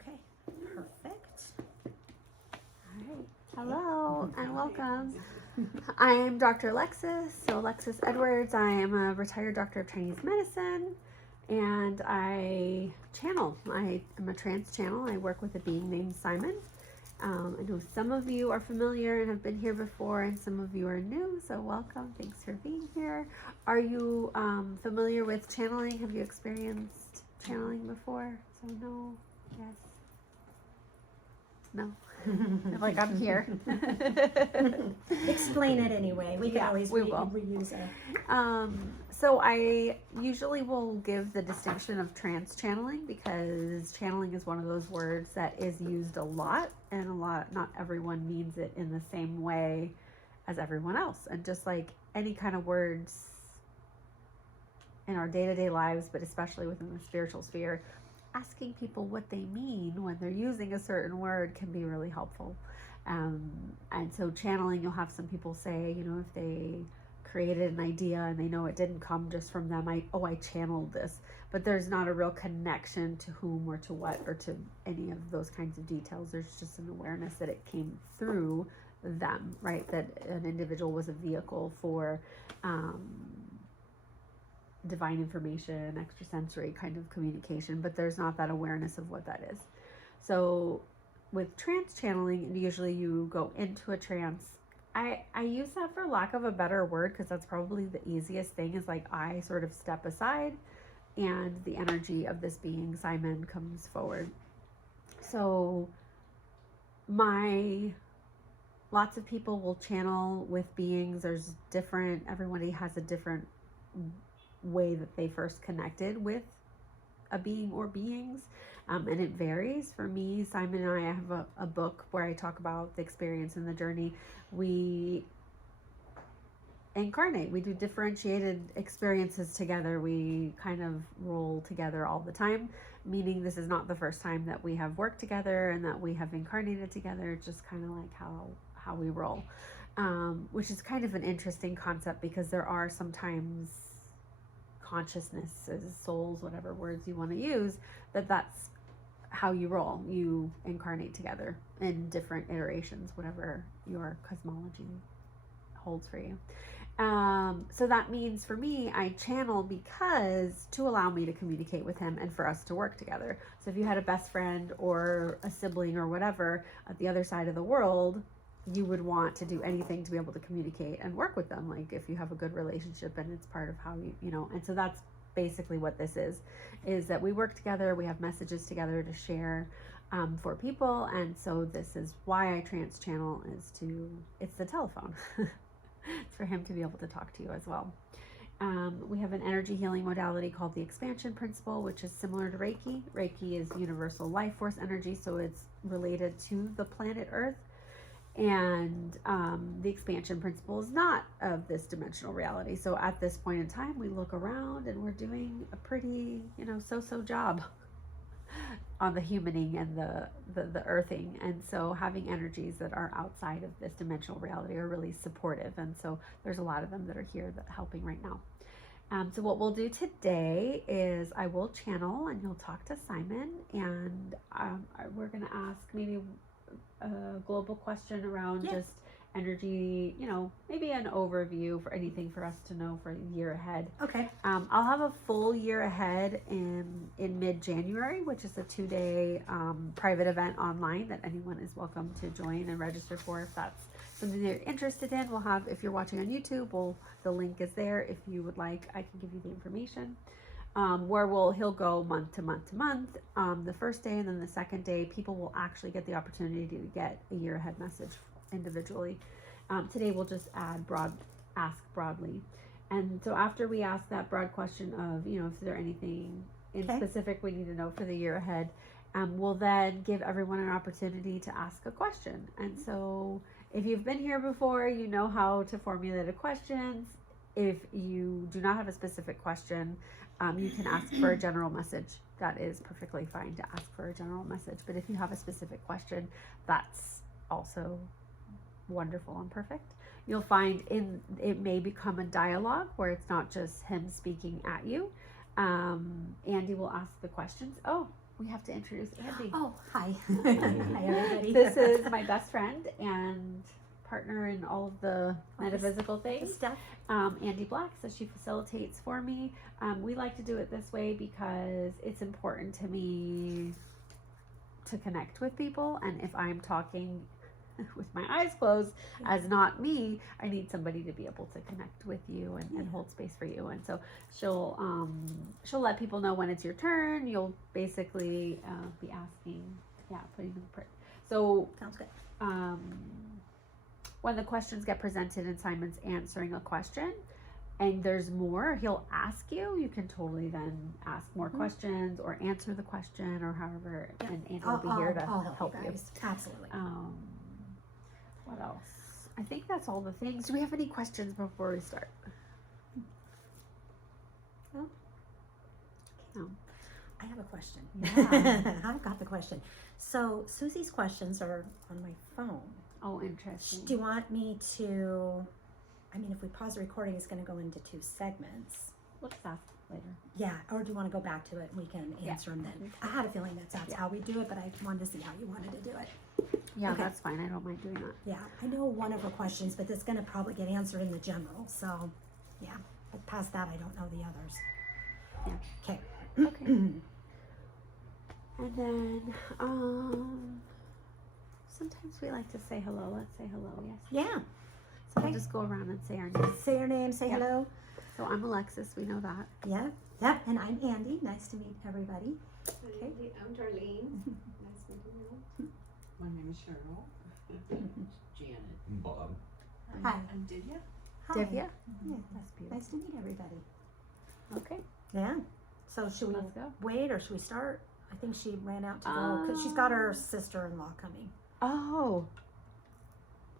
Okay, perfect. All right. Hello and welcome. I am Dr. Alexis, so Alexis Edwards. I am a retired doctor of Chinese medicine, and I channel. I am a trance channel. I work with a being named Simon. I know some of you are familiar and have been here before, and some of you are new, so welcome. Thanks for being here. Are you familiar with channeling? Have you experienced channeling before? So no, yes, no. Like I'm here. Explain it anyway. We can always reuse it. So I usually will give the distinction of trance channeling because channeling is one of those words that is used a lot, and not everyone means it in the same way as everyone else. And just like any kind of words in our day-to-day lives, but especially within the spiritual sphere, asking people what they mean when they're using a certain word can be really helpful. And so channeling, you'll have some people say, if they created an idea and they know it didn't come just from them, I channeled this, but there's not a real connection to whom or to what or to any of those kinds of details. There's just an awareness that it came through them, right? That an individual was a vehicle for divine information, extrasensory kind of communication, but there's not that awareness of what that is. So with trance channeling, usually you go into a trance. I use that for lack of a better word because that's probably the easiest thing, is like I sort of step aside and the energy of this being, Simon, comes forward. So lots of people will channel with beings. There's everybody has a different way that they first connected with a being or beings, and it varies. For me, Simon and I have a book where I talk about the experience and the journey. We incarnate, we do differentiated experiences together. We kind of roll together all the time, meaning this is not the first time that we have worked together and that we have incarnated together. It's just kind of like how we roll, which is kind of an interesting concept because there are sometimes consciousnesses, souls, whatever words you want to use, that's how you roll. You incarnate together in different iterations, whatever your cosmology holds for you. So that means for me, I channel because to allow me to communicate with him and for us to work together. So if you had a best friend or a sibling or whatever at the other side of the world, you would want to do anything to be able to communicate and work with them. Like if you have a good relationship and it's part of how and so that's basically what this is that we work together, we have messages together to share for people. And so this is why I trance channel, it's the telephone. It's for him to be able to talk to you as well. We have an energy healing modality called the expansion principle, which is similar to Reiki. Reiki is universal life force energy, so it's related to the planet Earth. And the expansion principle is not of this dimensional reality. So at this point in time, we look around and we're doing a pretty, so-so job on the humaning and the earthing. And so having energies that are outside of this dimensional reality are really supportive. And so there's a lot of them that are here that are helping right now. So what we'll do today is I will channel and you'll talk to Simon, and we're going to ask maybe a global question around just energy, maybe an overview for anything for us to know for a year ahead. Okay. I'll have a full year ahead in mid-January, which is a 2-day private event online that anyone is welcome to join and register for if that's something they're interested in. We'll have, if you're watching on YouTube, the link is there. If you would like, I can give you the information. Where he'll go month to month to month. The first day and then the second day, people will actually get the opportunity to get a year ahead message individually. Today we'll just ask broadly. And so after we ask that broad question of, if there anything in specific we need to know for the year ahead, we'll then give everyone an opportunity to ask a question. And so if you've been here before, you know how to formulate a question. If you do not have a specific question, you can ask for a general message. That is perfectly fine to ask for a general message. But if you have a specific question, that's also wonderful and perfect. You'll find it may become a dialogue where it's not just him speaking at you. Andy will ask the questions. Oh, we have to introduce Andy. Oh, hi. Hi, everybody. This is my best friend and partner in all of the metaphysical things. Stuff. Andy Black, so she facilitates for me. We like to do it this way because it's important to me to connect with people, and if I'm talking with my eyes closed as not me, I need somebody to be able to connect with you and hold space for you. And so she'll let people know when it's your turn. You'll basically be asking, putting them so Sounds good. When the questions get presented and Simon's answering a question and there's more, he'll ask you. You can totally then ask more questions or answer the question or however, and Andy will be here to help you. Absolutely. What else? I think that's all the things. Do we have any questions before we start? No. I have a question. Yeah. I've got the question. So Susie's questions are on my phone. Oh, interesting. Do you want me to, if we pause the recording, it's going to go into 2 segments. We'll just ask later. Yeah, or do you want to go back to it and we can answer them then? I had a feeling that's how we do it, but I wanted to see how you wanted to do it. Yeah, Okay. that's fine. I don't mind doing that. Yeah, I know one of her questions, but it's going to probably get answered in the general. So, yeah, but past that, I don't know the others. Yeah. Okay. Okay. And then, sometimes we like to say hello. Let's say hello, yes. Yeah. So we'll just go around and say our names. Say your name, say hello. So I'm Alexis, we know that. Yeah, and I'm Andy. Nice to meet everybody. Okay. I'm Darlene. Nice meeting you. My name is Cheryl. Janet. Bob. Hi. I'm Divya. Hi. Divya? Yeah, That's beautiful. nice to meet everybody. Okay, Yeah. So should we let's go. wait or should we start? I think she ran out to go because she's got her sister-in-law coming. Oh.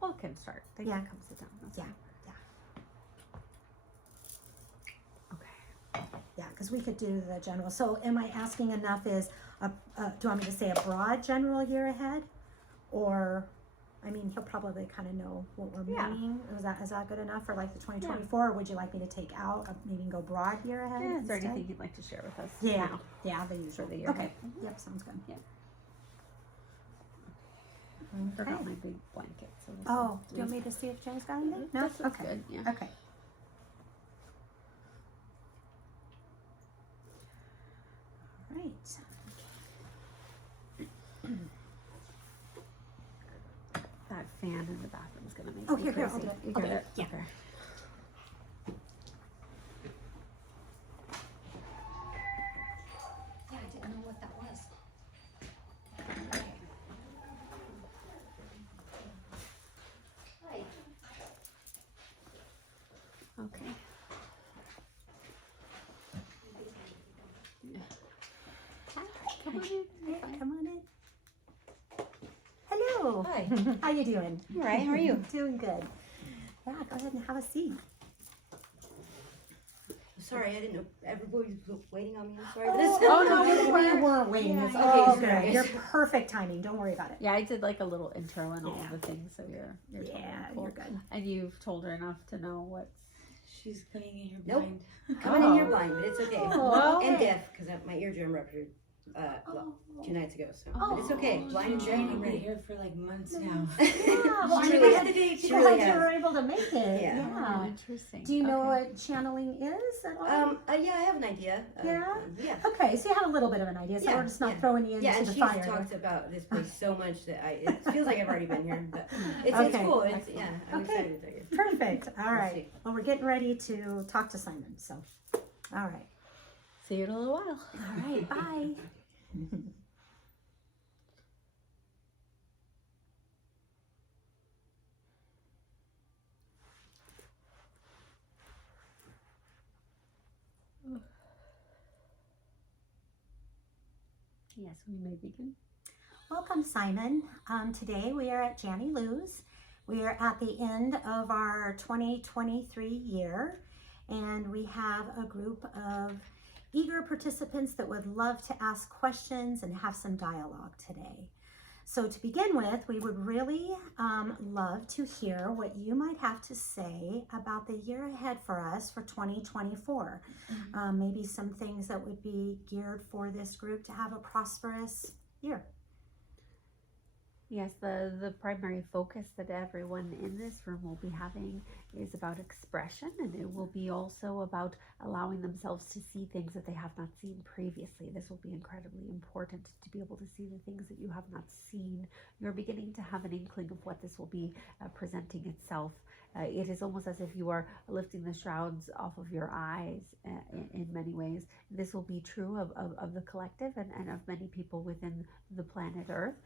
Well, it can start. They Yeah. can come sit down. That's Yeah. fine. Okay. Yeah, because we could do the general. So am I asking enough is, do you want me to say a broad general year ahead? Or, he'll probably kind of know what we're Yeah. meaning. Is that good enough for like the 2024? Or would you like me to take out, maybe go broad year ahead? Yeah, is there instead? anything you'd like to share with us? Yeah, now? yeah, the usual. For the year Okay, ahead. yep, sounds good. Yeah. Okay. Forgot my big blanket. So this Oh, is- do you want me to see if Jen's got anything? No? This looks Okay. good, yeah. Okay. All right. That fan in the bathroom is gonna make Oh, me here, crazy. I'll do it. You got Okay, it? yeah. Okay. Yeah, I didn't know what that was. Hi. Okay. Come on in. Yeah, come on in. Hello. Hi. How you doing? All right, how are you? Doing good. Yeah, go ahead and have a seat. Sorry, I didn't know everybody was waiting on me. I'm sorry. But We weren't waiting. Yeah, It's okay, all sorry. good. You're perfect timing. Don't worry about it. Yeah, I did like a little intro and all Yeah. of the things, so you're totally Yeah, cool. you're good. And you've told her enough to know what's. She's coming in here Nope. blind. coming in here blind, but it's okay. Oh, And okay. deaf because my eardrum ruptured 2 nights ago. So, but it's okay. Blind and deaf. Trying to I'm get ready. here for like months now. Yeah, well, She really I'm has. glad She glad really you has. were able to make it. Yeah. Oh, interesting. Do you know Okay. what channeling is at all? Yeah, I have an idea. Yeah? Yeah. Okay, so you have a little bit of an idea, so Yeah, we're just not yeah. throwing you into Yeah, and the she's fire. talked about this place so much that it feels like I've already been here. But it's Okay. cool. It's I'm Okay. excited to tell you. Perfect. All We'll right. see. Well, we're getting ready to talk to Simon. So, all right. See you in a little while. All right. Bye. Yes, we may begin. Welcome, Simon. Today we are at Janny Lou's. We are at the end of our 2023 year, and we have a group of eager participants that would love to ask questions and have some dialogue today. So to begin with, we would really love to hear what you might have to say about the year ahead for us for 2024. Maybe some things that would be geared for this group to have a prosperous year. Yes, the primary focus that everyone in this room will be having is about expression, and it will be also about allowing themselves to see things that they have not seen previously. This will be incredibly important to be able to see the things that you have not seen. You're beginning to have an inkling of what this will be presenting itself. It is almost as if you are lifting the shrouds off of your eyes in many ways. This will be true of the collective and of many people within the planet Earth.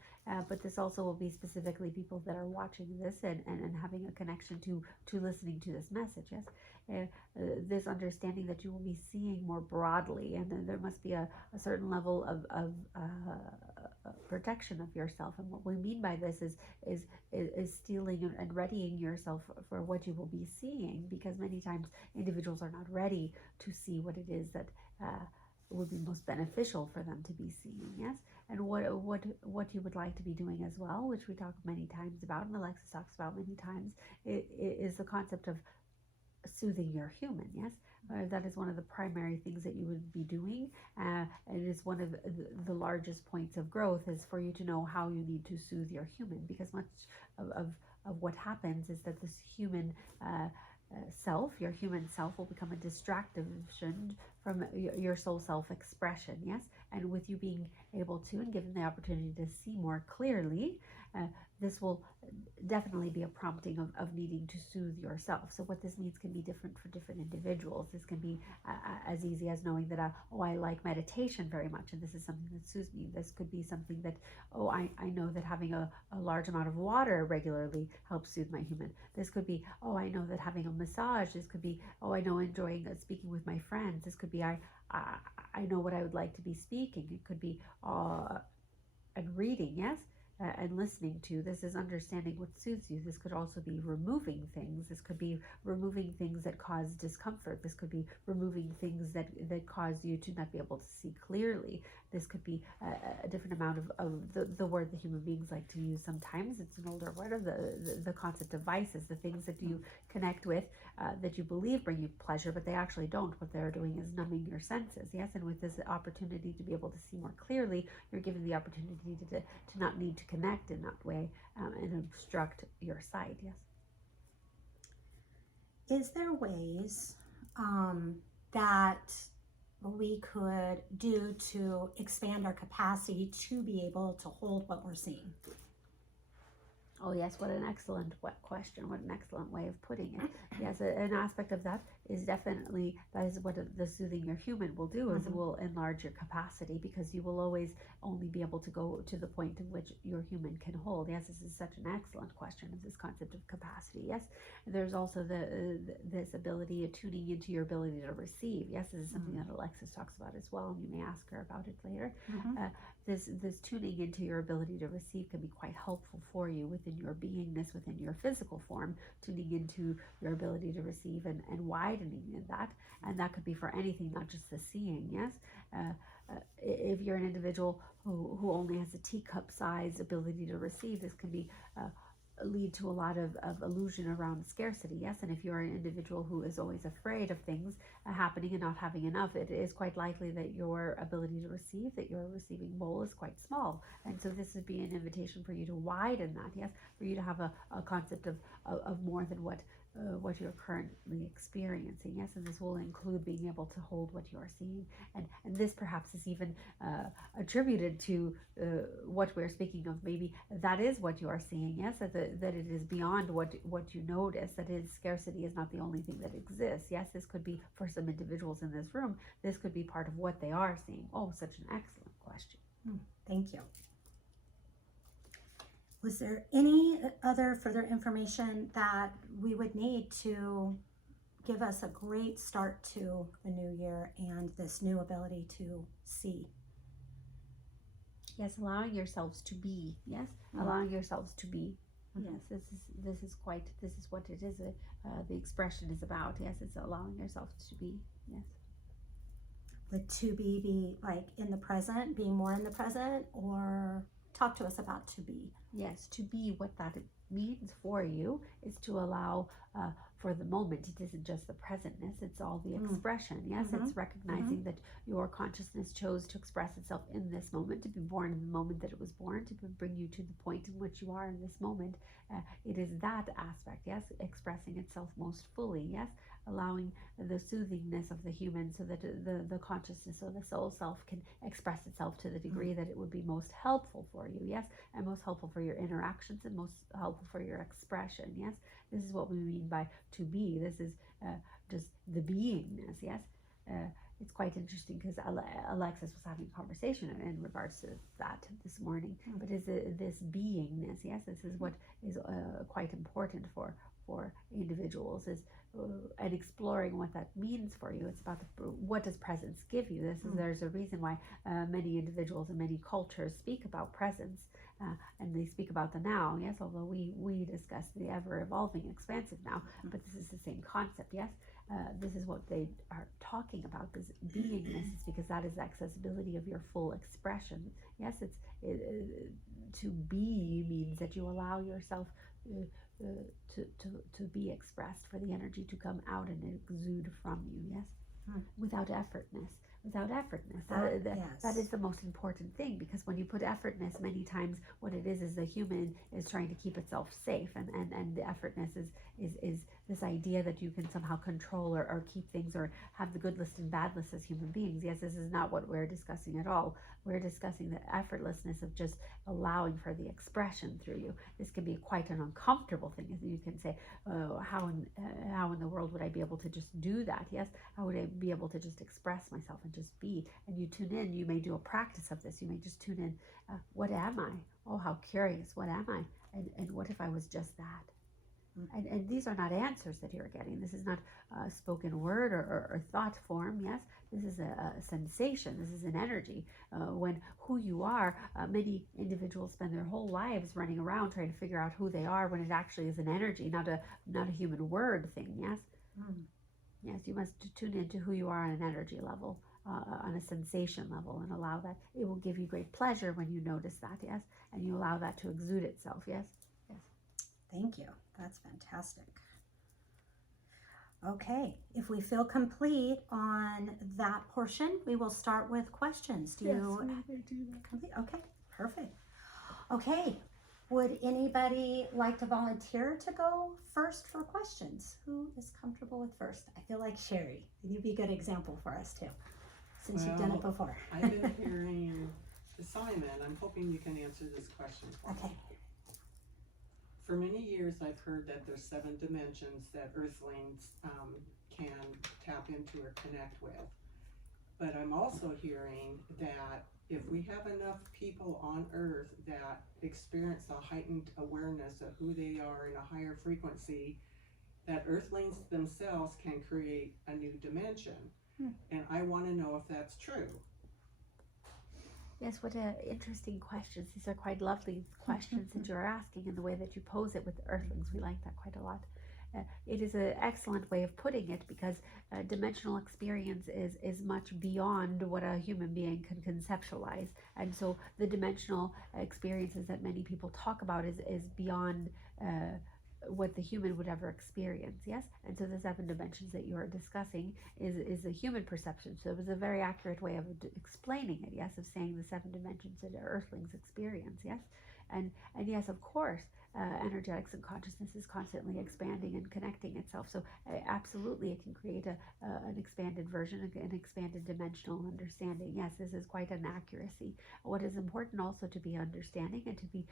But this also will be specifically people that are watching this and having a connection to listening to this message. Yes, this understanding that you will be seeing more broadly, and then there must be a certain level of protection of yourself. And what we mean by this is stealing and readying yourself for what you will be seeing, because many times individuals are not ready to see what it is that would be most beneficial for them to be seeing. Yes. And what you would like to be doing as well, which we talk many times about, and Alexis talks about many times, is the concept of soothing your human. Yes, that is one of the primary things that you would be doing. It is one of the largest points of growth, is for you to know how you need to soothe your human, because much of what happens is that this human self, your human self, will become a distraction from your soul self-expression. Yes, and with you being able to and given the opportunity to see more clearly, this will definitely be a prompting of needing to soothe yourself. So what this means can be different for different individuals. This can be as easy as knowing that I like meditation very much, and this is something that soothes me. This could be something that I know that having a large amount of water regularly helps soothe my human. This could be I know that having a massage. This could be I know enjoying speaking with my friends. This could be I know what I would like to be speaking. It could be and reading. Yes. And listening to. This is understanding what soothes you. This could also be removing things. This could be removing things that cause discomfort. This could be removing things that cause you to not be able to see clearly. This could be a different amount of the word that human beings like to use sometimes. It's an older word of the concept of vices, the things that you connect with that you believe bring you pleasure, but they actually don't. What they're doing is numbing your senses. Yes, and with this opportunity to be able to see more clearly, you're given the opportunity to not need to connect in that way and obstruct your sight. Yes. Is there ways that we could do to expand our capacity to be able to hold what we're seeing? Oh yes, what an excellent question. What an excellent way of putting it. Yes, an aspect of that is definitely, that is what the soothing your human will do, is it will enlarge your capacity, because you will always only be able to go to the point in which your human can hold. Yes, this is such an excellent question of this concept of capacity. Yes, there's also this ability of tuning into your ability to receive. Yes, this is something that Alexis talks about as well, and you may ask her about it later. This tuning into your ability to receive can be quite helpful for you within your beingness, within your physical form, tuning into your ability to receive and widening in that. And that could be for anything, not just the seeing. Yes, if you're an individual who only has a teacup size ability to receive, this can be lead to a lot of illusion around scarcity. Yes, and if you're an individual who is always afraid of things happening and not having enough, it is quite likely that your ability to receive, that your receiving bowl is quite small. And so this would be an invitation for you to widen that. Yes, for you to have a concept of more than what you're currently experiencing. Yes, and this will include being able to hold what you are seeing, and this perhaps is even attributed to what we're speaking of. Maybe that is what you are seeing. Yes, that it is beyond what you notice, that scarcity is not the only thing that exists. Yes, this could be, for some individuals in this room, this could be part of what they are seeing. Oh, such an excellent question. Thank you. Was there any other further information that we would need to give us a great start to the new year and this new ability to see? Yes, allowing yourselves to be. Yes, allowing yourselves to be. Yes, this is what it is. The expression is about. Yes, it's allowing yourselves to be. Yes. Would to be like in the present, being more in the present, or Talk to us about to be. Yes, to be, what that means for you is to allow for the moment. It isn't just the presentness, it's all the expression. Yes, it's recognizing that your consciousness chose to express itself in this moment, to be born in the moment that it was born, to bring you to the point in which you are in this moment. It is that aspect, yes, expressing itself most fully, yes, allowing the soothingness of the human so that the consciousness or the soul self can express itself to the degree that it would be most helpful for you, yes, and most helpful for your interactions and most helpful for your expression, yes. This is what we mean by to be. This is just the beingness, yes. It's quite interesting because Alexis was having a conversation in regards to that this morning. But is this beingness, yes, this is what is quite important for individuals, is and exploring what that means for you. It's about what does presence give you. There's a reason why many individuals and many cultures speak about presence, and they speak about the now, yes, although we discuss the ever evolving expansive now, but this is the same concept, yes. This is what they are talking about, this beingness, is because that is the accessibility of your full expression. Yes, to be means that you allow yourself to be expressed, for the energy to come out and exude from you, yes, without effortness. That is the most important thing, because when you put effortness, many times what it is the human is trying to keep itself safe, and the effortness is this idea that you can somehow control or keep things or have the good list and bad list as human beings. Yes, this is not what we're discussing at all. We're discussing the effortlessness of just allowing for the expression through you. This can be quite an uncomfortable thing. You can say, oh, how in the world would I be able to just do that? Yes, how would I be able to just express myself and just be? And you tune in, you may do a practice of this. You may just tune in, what am I? Oh, how curious, what am I? And what if I was just that? And these are not answers that you're getting. This is not a spoken word or thought form, yes? This is a sensation. This is an energy. When who you are, many individuals spend their whole lives running around trying to figure out who they are, when it actually is an energy, not a human word thing, yes? Yes, you must tune into who you are on an energy level, on a sensation level, and allow that. It will give you great pleasure when you notice that, yes? And you allow that to exude itself, yes? Yes. Thank you. That's fantastic. Okay, if we feel complete on that portion, we will start with questions. Do you complete? Okay, perfect. Okay, would anybody like to volunteer to go first for questions? Who is comfortable with first? I feel like Sherry. You'd be a good example for us too, since you've done it before. I've been hearing Simon. I'm hoping you can answer this question for me. Okay. For many years, I've heard that there's 7 dimensions that Earthlings can tap into or connect with. But I'm also hearing that if we have enough people on Earth that experience a heightened awareness of who they are in a higher frequency, that Earthlings themselves can create a new dimension. And I want to know if that's true. Yes, what interesting questions. These are quite lovely questions that you're asking, and the way that you pose it with the Earthlings, we like that quite a lot. It is an excellent way of putting it, because dimensional experience is much beyond what a human being can conceptualize. And so the dimensional experiences that many people talk about is beyond what the human would ever experience, yes? And so the 7 dimensions that you are discussing is the human perception. So it was a very accurate way of explaining it, yes, of saying the 7 dimensions that Earthlings experience, yes? And yes, of course, energetics and consciousness is constantly expanding and connecting itself. So absolutely, it can create an expanded version, an expanded dimensional understanding. Yes, this is quite an accuracy. What is important also to be understanding and to be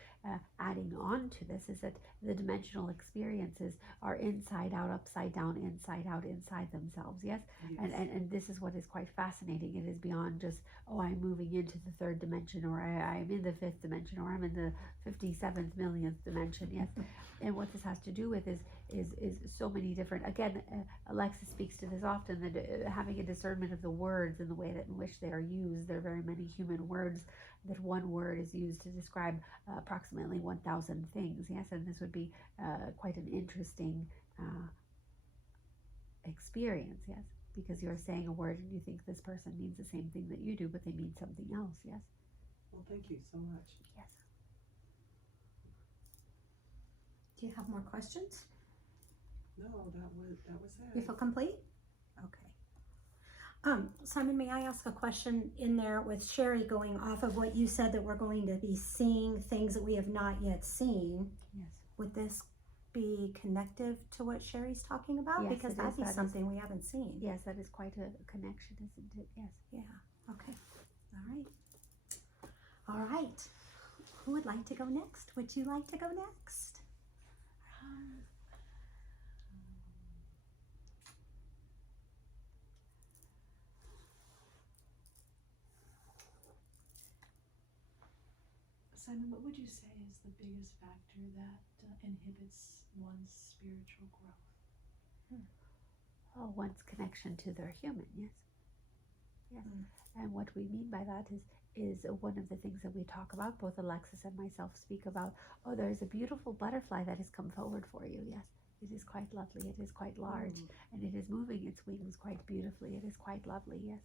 adding on to this is that the dimensional experiences are inside out, upside down, inside out, inside themselves. Yes, and this is what is quite fascinating. It is beyond just, oh, I'm moving into the 3rd dimension, or I'm in the 5th dimension, or I'm in the 57th millionth dimension. Yes, and what this has to do with is so many different. Again, Alexis speaks to this often, that having a discernment of the words and the way that in which they are used. There are very many human words that one word is used to describe approximately 1,000 things. Yes, and this would be quite an interesting experience. Yes, because you're saying a word and you think this person means the same thing that you do, but they mean something else. Yes. Well, thank you so much. Yes. Do you have more questions? No, that was You it. feel complete? Okay. Simon, may I ask a question in there with Sherry going off of what you said that we're going to be seeing things that we have not yet seen? Yes. Would this be connective to what Sherry's talking about? Yes, Because it that'd is. be That is- something we haven't seen. Yes, that is quite a connection, isn't it? Yes. Yeah. Okay. All right. All right. Who would like to go next? Would you like to go next? Um, Simon, what would you say is the biggest factor that inhibits one's spiritual growth? Oh, one's connection to their human, yes. Yes. Mm. And what we mean by that is one of the things that we talk about, both Alexis and myself speak about, oh, there's a beautiful butterfly that has come forward for you, yes. It is quite lovely, it is quite large, and it is moving its wings quite beautifully, it is quite lovely, yes.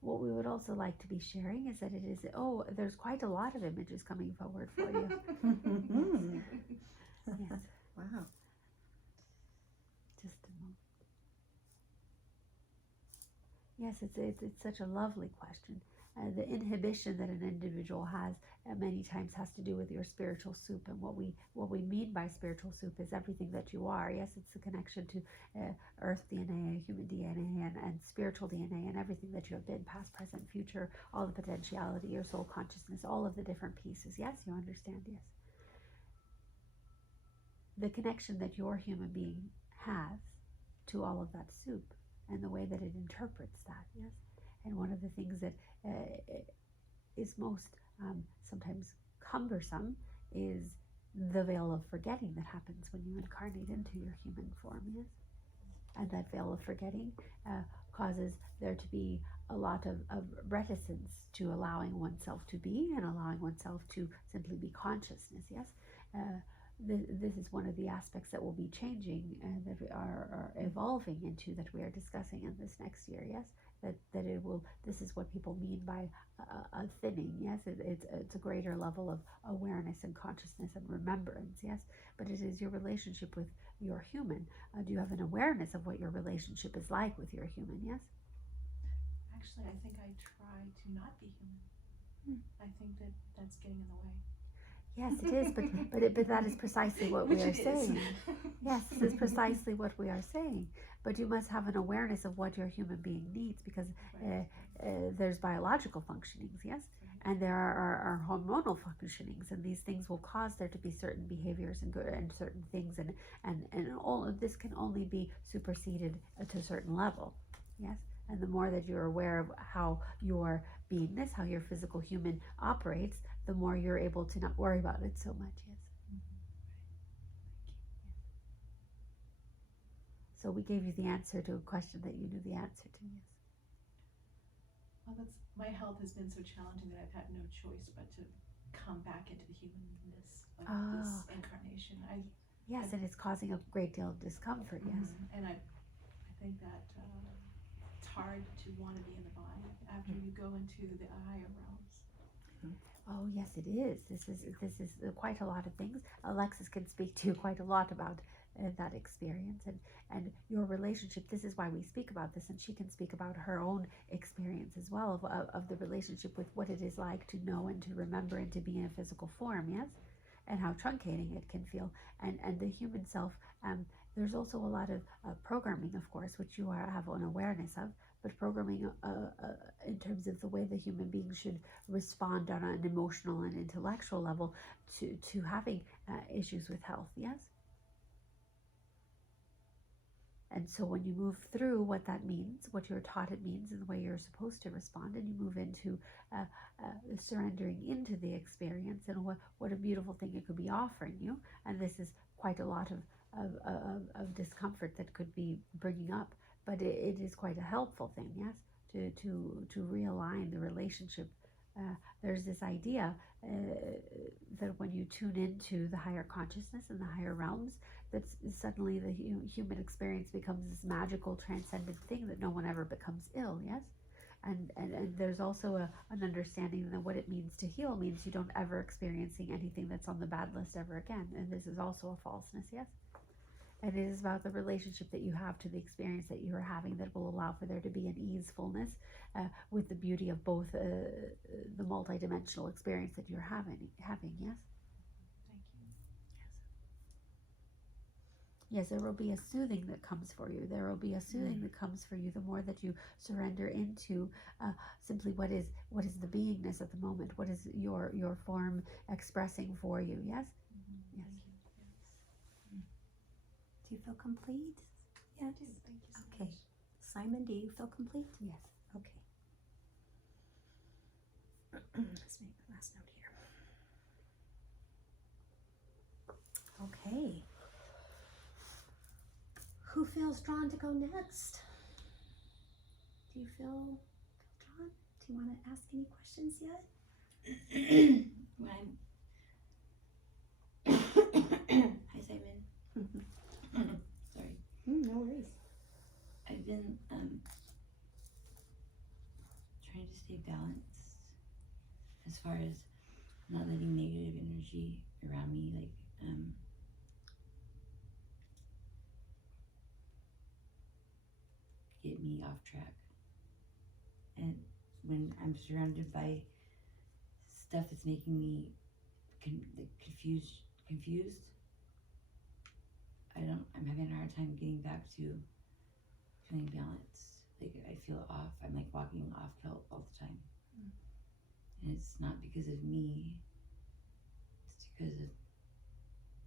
What we would also like to be sharing is that it is, oh, there's quite a lot of images coming forward for you. Yes. Wow. Just a moment. Yes, it's such a lovely question. The inhibition that an individual has many times has to do with your spiritual soup, and what we mean by spiritual soup is everything that you are. Yes, it's the connection to earth DNA, human DNA, and spiritual DNA, and everything that you have been, past, present, future, all the potentiality, your soul consciousness, all of the different pieces. Yes, you understand. Yes, the connection that your human being has to all of that soup, and the way that it interprets that. Yes, and one of the things that is most sometimes cumbersome is the veil of forgetting that happens when you incarnate into your human form, yes? And that veil of forgetting causes there to be a lot of reticence to allowing oneself to be and allowing oneself to simply be consciousness, yes? This is one of the aspects that will be changing and that we are evolving into, that we are discussing in this next year, yes? That it will, this is what people mean by a thinning, yes? It's a greater level of awareness and consciousness and remembrance, yes? But it is your relationship with your human. Do you have an awareness of what your relationship is like with your human, yes? Actually, I think I try to not be human. I think that's getting in the way. Yes, it is, but that is precisely what we Which are it is. saying. Yes, this is precisely what we are saying. But you must have an awareness of what your human being needs, because Right. there's biological functionings, yes, and there are hormonal functionings, and these things will cause there to be certain behaviors and certain things, and all of this can only be superseded to a certain level, yes. And the more that you're aware of how your beingness, how your physical human operates, the more you're able to not worry about it so much, yes. So we gave you the answer to a question that you knew the answer to, yes. Well, my health has been so challenging that I've had no choice but to come back into the humanness of this incarnation. Yes, and it's causing a great deal of discomfort, yes. And I think that it's hard to want to be in the body after you go into the higher realms. Oh yes, it is. This is quite a lot of things. Alexis can speak to you quite a lot about that experience and your relationship. This is why we speak about this, and she can speak about her own experience as well of the relationship with what it is like to know and to remember and to be in a physical form, yes, and how truncating it can feel. And the human self, there's also a lot of programming, of course, which you have an awareness of, but programming in terms of the way the human being should respond on an emotional and intellectual level to having issues with health, yes? And so when you move through what that means, what you're taught it means, and the way you're supposed to respond, and you move into surrendering into the experience, and what a beautiful thing it could be offering you, and this is quite a lot of discomfort that could be bringing up, but it is quite a helpful thing, yes, to realign the relationship. There's this idea that when you tune into the higher consciousness and the higher realms, that suddenly the human experience becomes this magical, transcendent thing that no one ever becomes ill, yes? And there's also an understanding that what it means to heal means you don't ever experiencing anything that's on the bad list ever again. And this is also a falseness, yes? And it is about the relationship that you have to the experience that you are having that will allow for there to be an easefulness with the beauty of both the multidimensional experience that you're having, yes? Thank you. Yes, there will be a soothing that comes for you. There will be a soothing that comes for you the more that you surrender into simply what is the beingness at the moment. What is your form expressing for you? Yes. Yes. Do you feel complete? Yes. Thank you so Okay. much. Simon, do you feel complete? Yes. Okay. Let's make the last note here. Okay. Who feels drawn to go next? Do you feel drawn? Do you want to ask any questions yet? Hi, Simon. Sorry. No worries. I've been trying to stay balanced as far as not letting negative energy around me, like get me off track. And when I'm surrounded by stuff that's making me confused, I'm having a hard time getting back to feeling balanced. Like I feel off. I'm like walking off kilt all the time. And it's not because of me. It's because of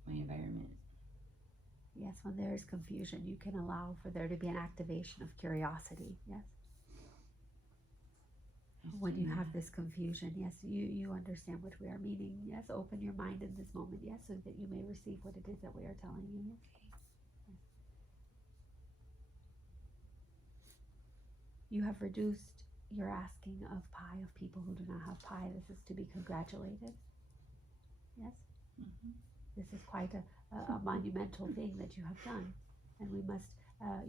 my environment. Yes, when there is confusion, you can allow for there to be an activation of curiosity. Yes. When you have this confusion, yes, you understand what we are meaning. Yes, open your mind in this moment, yes, so that you may receive what it is that we are telling you. Yes. Yes. You have reduced your asking of pie of people who do not have pie. This is to be congratulated. Yes. This is quite a monumental thing that you have done, and we must.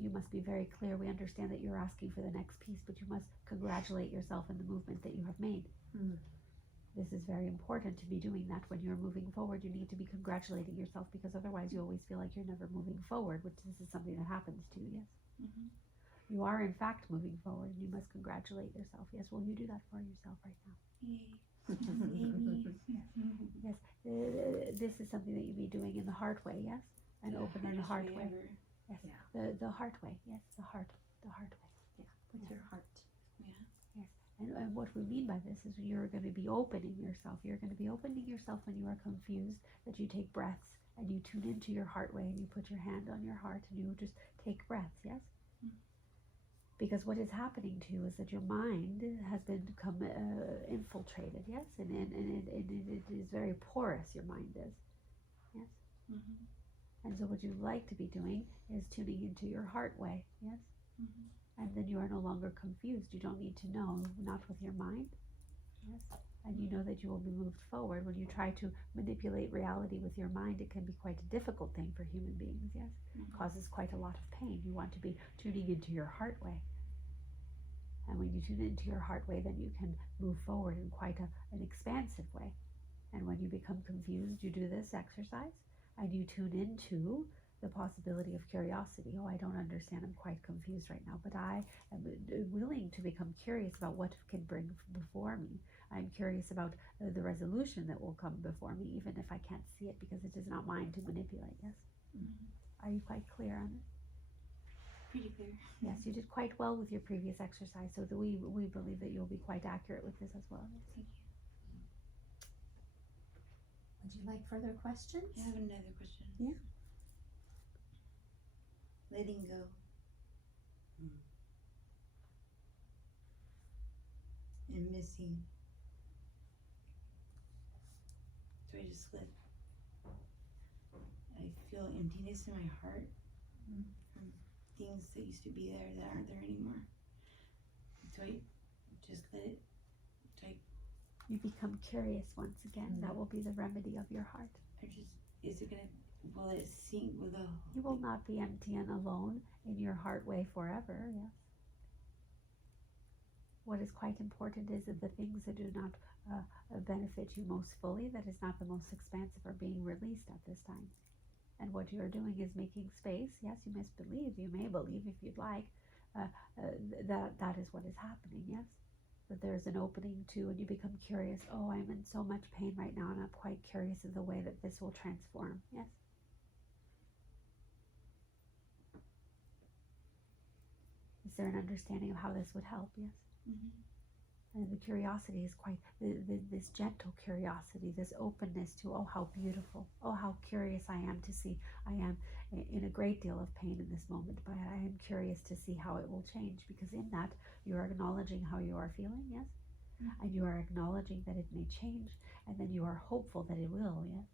You must be very clear. We understand that you're asking for the next piece, but you must congratulate yourself in the movement that you have made. This is very important to be doing that when you're moving forward. You need to be congratulating yourself because otherwise you always feel like you're never moving forward, which this is something that happens to you. Yes. You are in fact moving forward, and you must congratulate yourself. Yes. Will you do that for yourself right now? Yay. Yes. This is something that you be doing in the heart way. Yes. And open in the heart way. Yes, Yeah. the heart way. Yes, the heart way. Yeah, with your heart. Yes, and what we mean by this is you're going to be opening yourself. You're going to be opening yourself when you are confused, that you take breaths and you tune into your heart way and you put your hand on your heart and you just take breaths, yes? Because what is happening to you is that your mind has become infiltrated, yes? And it is very porous, your mind is, yes? And so what you like to be doing is tuning into your heart way, yes? And then you are no longer confused. You don't need to know, not with your mind, yes? And you know that you will be moved forward. When you try to manipulate reality with your mind, it can be quite a difficult thing for human beings, yes? It causes quite a lot of pain. You want to be tuning into your heart way. And when you tune into your heart way, then you can move forward in quite an expansive way. And when you become confused, you do this exercise. And you tune into the possibility of curiosity. Oh, I don't understand. I'm quite confused right now. But I am willing to become curious about what can bring before me. I'm curious about the resolution that will come before me, even if I can't see it, because it is not mine to manipulate. Yes? Are you quite clear on it? Pretty clear. Yes, you did quite well with your previous exercise. So we believe that you'll be quite accurate with this as well. Thank you. Would you like further questions? I have another question. Yeah. Letting go. And missing. So I just let. I feel emptiness in my heart from things that used to be there that aren't there anymore. So I just let it. You become curious once again. That will be the remedy of your heart. Is it gonna, will it sink with the... You will not be empty and alone in your heart way forever, yes. what is quite important is that the things that do not benefit you most fully, that is not the most expansive, are being released at this time. And what you are doing is making space. Yes, you must believe. You may believe if you'd like that is what is happening. Yes, that there's an opening to, and you become curious. Oh, I'm in so much pain right now, and I'm quite curious of the way that this will transform. Yes. Is there an understanding of how this would help? Yes. And the curiosity is quite this gentle curiosity, this openness to, oh, how beautiful, oh, how curious I am to see. I am in a great deal of pain in this moment, but I am curious to see how it will change, because in that you are acknowledging how you are feeling, yes, and you are acknowledging that it may change, and then you are hopeful that it will, yes.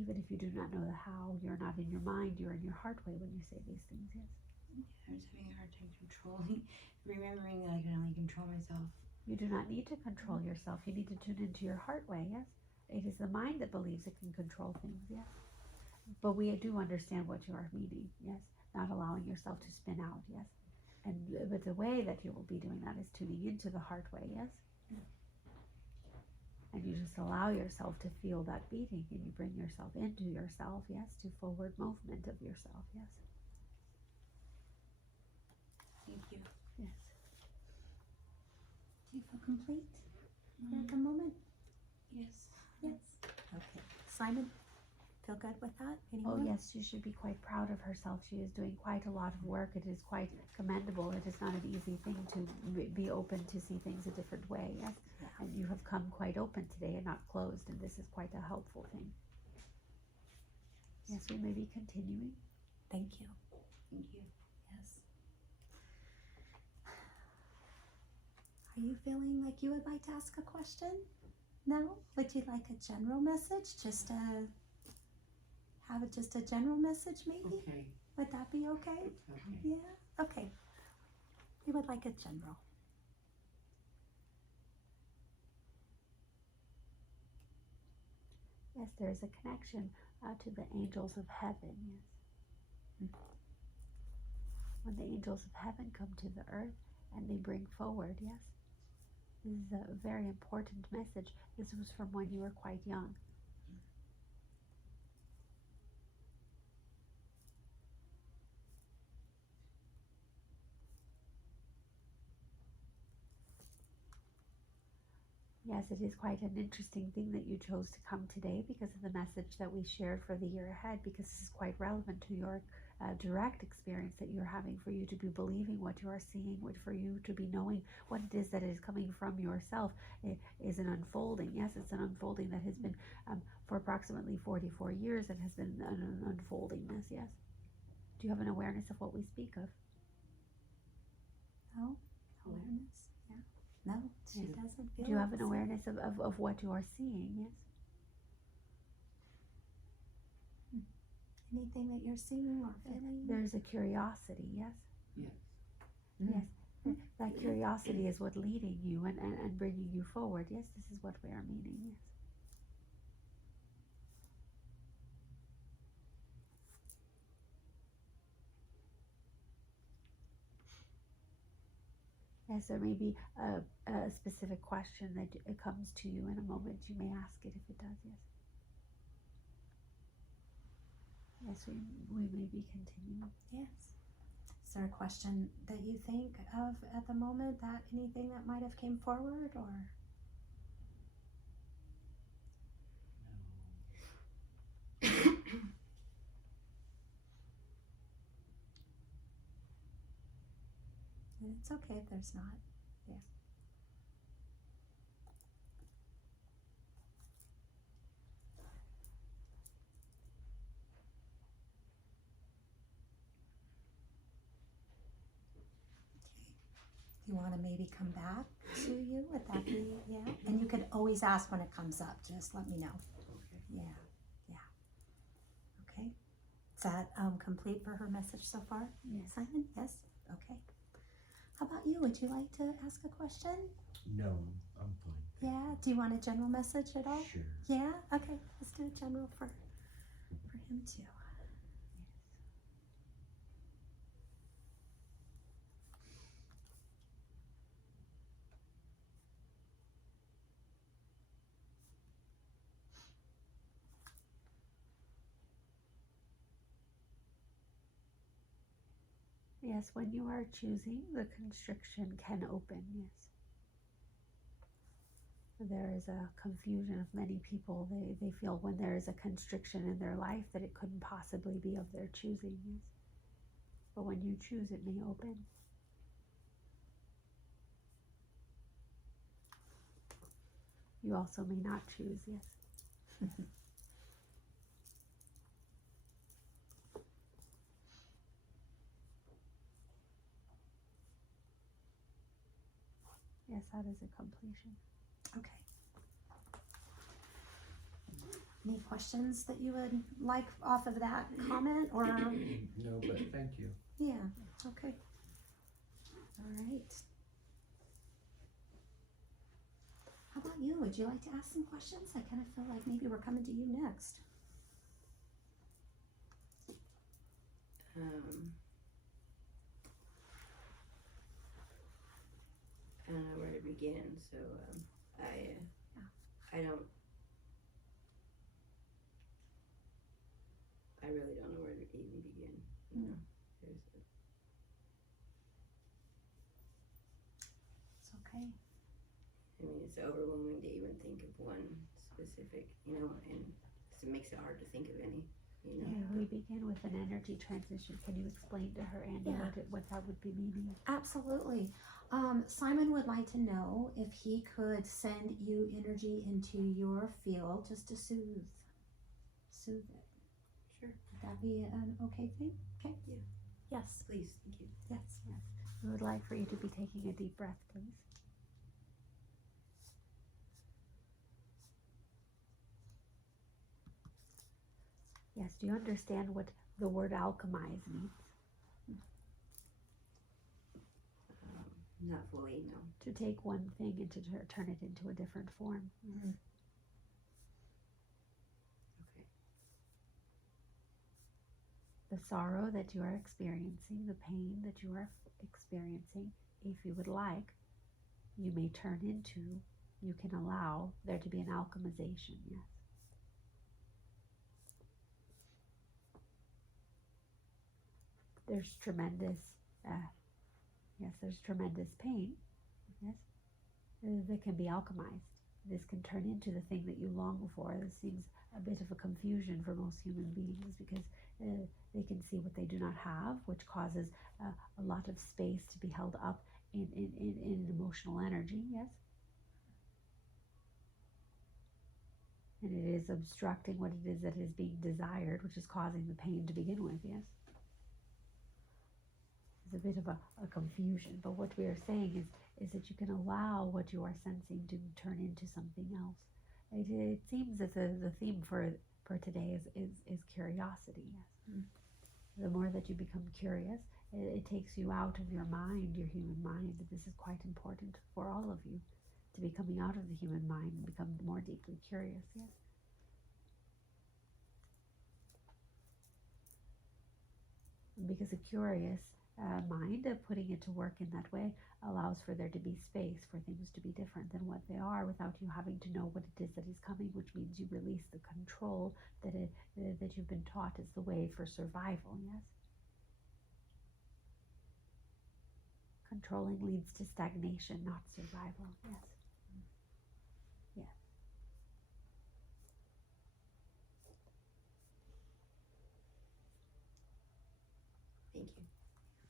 Even if you do not know the how, you're not in your mind, you're in your heart way when you say these things, yes. I was having a hard time controlling, remembering that I can only control myself. You do not need to control yourself. You need to tune into your heart way, yes? It is the mind that believes it can control things, yes? But we do understand what you are meaning, yes? Not allowing yourself to spin out, yes? But the way that you will be doing that is tuning into the heart way, yes? And you just allow yourself to feel that beating, and you bring yourself into yourself, yes? To forward movement of yourself, yes? Thank you. Yes. Do you feel complete at the moment? Yes. Yes. Okay. Simon, feel good with that? Oh, Anyone? yes, she should be quite proud of herself. She is doing quite a lot of work. It is quite commendable. It is not an easy thing to be open to see things a different way, yes? Yeah. And you have come quite open today and not closed, and this is quite a helpful thing. Yes, we may be continuing. Thank you. Thank you. Yes. Are you feeling like you would like to ask a question? No? Would you like a general message? Just a general message maybe? Okay, Would that be okay? okay. Yeah? Okay. We would like a general. Yes, there is a connection to the angels of heaven, yes. When the angels of heaven come to the earth and they bring forward, yes. This is a very important message. This was from when you were quite young. Yes, it is quite an interesting thing that you chose to come today because of the message that we shared for the year ahead, because this is quite relevant to your direct experience that you're having, for you to be believing what you are seeing, for you to be knowing what it is that is coming from yourself. It is an unfolding. Yes, it's an unfolding that has been for approximately 44 years. It has been an unfoldingness, yes. Do you have an awareness of what we speak of? No? Awareness? Yeah. No, she Yes. doesn't feel Do you have an it. awareness of what you are seeing, yes? Anything that you're seeing or feeling? There's a curiosity, yes? Yes. Yes. That curiosity is what leading you and bringing you forward. Yes, this is what we are meaning, yes. Yes, there may be a specific question that comes to you in a moment. You may ask it if it does, yes. Yes, we may be continuing. Yes. Is there a question that you think of at the moment, that anything that might have came forward, or? And it's okay if there's not. Yeah. You want to maybe come back to you? Would that be, yeah? And you could always ask when it comes up. Just let me know. Okay. Yeah, yeah. Okay. Is that complete for her message so far? Yes. Simon? Yes? Okay. How about you? Would you like to ask a question? No, I'm fine. Yeah? Do you want a general message at all? Sure. Yeah? Okay. Let's do a general for him too. Yes, when you are choosing, the constriction can open, yes. There is a confusion of many people. They feel when there is a constriction in their life that it couldn't possibly be of their choosing, yes. But when you choose, it may open. You also may not choose, yes. Yes, that is a completion. Okay. Any questions that you would like off of that comment or? No, but thank you. Yeah, okay. All right. How about you? Would you like to ask some questions? I kind of feel like maybe we're coming to you next. I don't know where to begin, so I really don't know where to even begin. You know, there's It's okay. I mean, it's overwhelming to even think of one specific, you know, and it makes it hard to think of any, you know. Yeah, we begin with an energy transition. Can you explain to her, Andy, Yeah. what that would be meaning? Absolutely. Simon would like to know if he could send you energy into your field just to soothe it. Sure. Would that be an okay thing? Okay. Yeah. Yes. Please, thank you. Yes. Yes. We would like for you to be taking a deep breath, please. Yes, do you understand what the word alchemize means? Not fully, no. To take one thing and to turn it into a different form. Mhm. Okay. The sorrow that you are experiencing, the pain that you are experiencing, if you would like, you may turn into, you can allow there to be an alchemization, yes. There's tremendous, there's tremendous pain, yes, that can be alchemized. This can turn into the thing that you long for. This seems a bit of a confusion for most human beings because they can see what they do not have, which causes a lot of space to be held up in emotional energy, yes? And it is obstructing what it is that is being desired, which is causing the pain to begin with, yes? It's a bit of a confusion, but what we are saying is that you can allow what you are sensing to turn into something else. It seems that the theme for today is curiosity, yes? Mm. The more that you become curious, it takes you out of your mind, your human mind. This is quite important for all of you, to be coming out of the human mind and become more deeply curious, yes? Because a curious mind, putting it to work in that way, allows for there to be space for things to be different than what they are without you having to know what it is that is coming, which means you release the control that you've been taught is the way for survival, yes? Controlling leads to stagnation, not survival, yes? Yes. Thank you.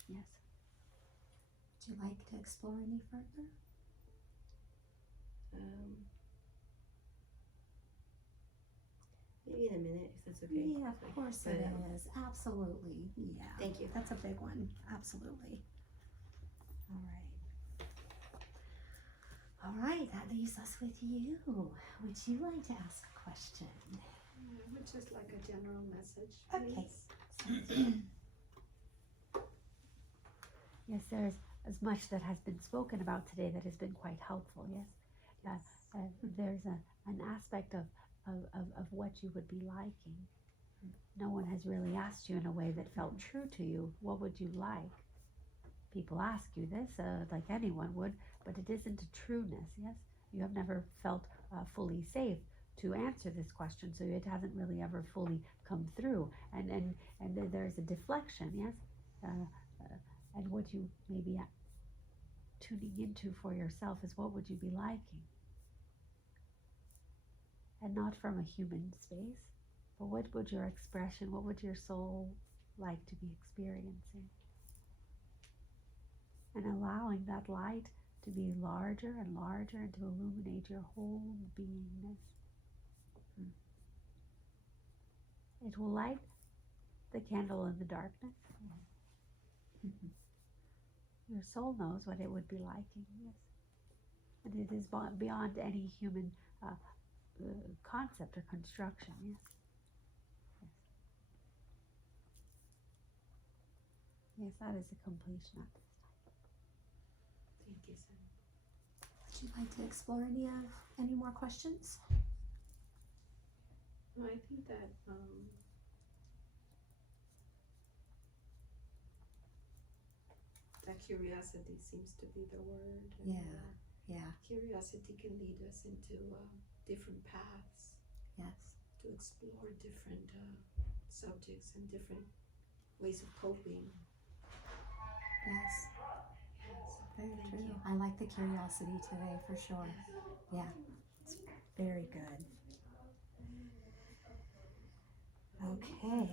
Yes. Would you like to explore any further? Maybe in a minute, if that's okay. Yeah, of course it is. Absolutely. Yeah. Thank you. That's a big one. Absolutely. All right. All right, that leaves us with you. Would you like to ask a question? I would just like a general message, Okay. please. Sounds good. Yes, there's as much that has been spoken about today that has been quite helpful, yes? There's an aspect of what you would be liking. No one has really asked you in a way that felt true to you. What would you like? People ask you this, like anyone would, but it isn't a trueness, yes? You have never felt fully safe to answer this question, so it hasn't really ever fully come through. And there's a deflection, yes? And what you may be tuning into for yourself is what would you be liking? And not from a human space, but what would your expression, what would your soul like to be experiencing? And allowing that light to be larger and larger and to illuminate your whole beingness. It will light the candle in the darkness. Your soul knows what it would be liking, yes. And it is beyond any human concept or construction, yes. Yes, that is a completion at this time. Thank you, Sam. Would you like to explore any more questions? Well, I think that that curiosity seems to be the word. And, Yeah. curiosity can lead us into different paths Yes. to explore different subjects and different ways of coping. Yes. Yes. Very Thank true. you. I like the curiosity today for sure. Yeah. It's very good. Okay.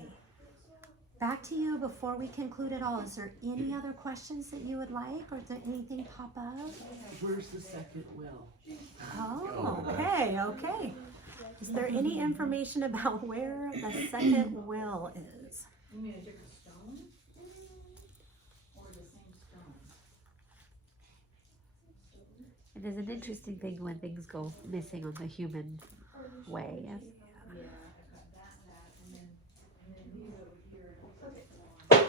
Back to you before we conclude it all. Is there any other questions that you would like, or did anything pop up? Where's the second will? Oh, okay. Is there any information about where the second will is? You mean a different stone? Or the same stone? It is an interesting thing when things go missing on the human way, yes. Yeah, I've got that, and then these over here,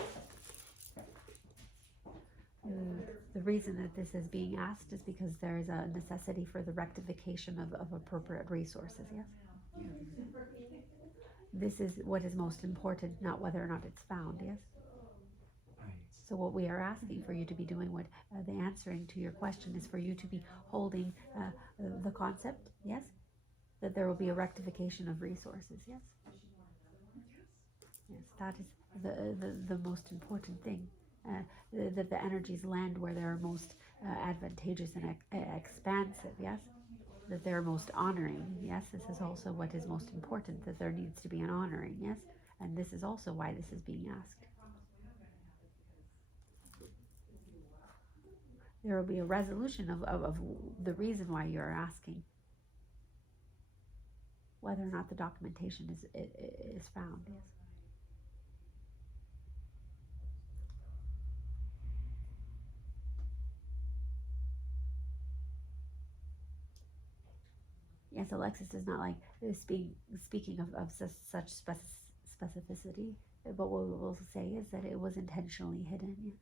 The reason that this is being asked is because there is a necessity for the rectification of appropriate resources, yes? This is what is most important, not whether or not it's found, yes? Right. So what we are asking for you to be doing, what the answering to your question is for you to be holding the concept, yes? That there will be a rectification of resources, yes? Yes, that is the most important thing. That the energies land where they are most advantageous and expansive, yes? That they're most honoring, yes? This is also what is most important, that there needs to be an honoring, yes? And this is also why this is being asked. There will be a resolution of the reason why you're asking. Whether or not the documentation is found, yes? Yes, Alexis does not like speaking of such specificity, but what we will say is that it was intentionally hidden, yes.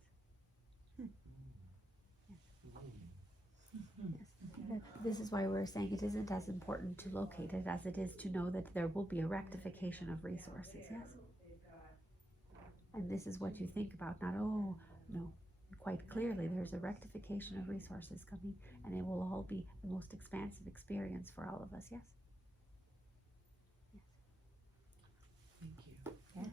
Yes. This is why we're saying it isn't as important to locate it as it is to know that there will be a rectification of resources, yes? And this is what you think about, not, oh, no, quite clearly there's a rectification of resources coming, and it will all be the most expansive experience for all of us, yes? Thank you. Yes.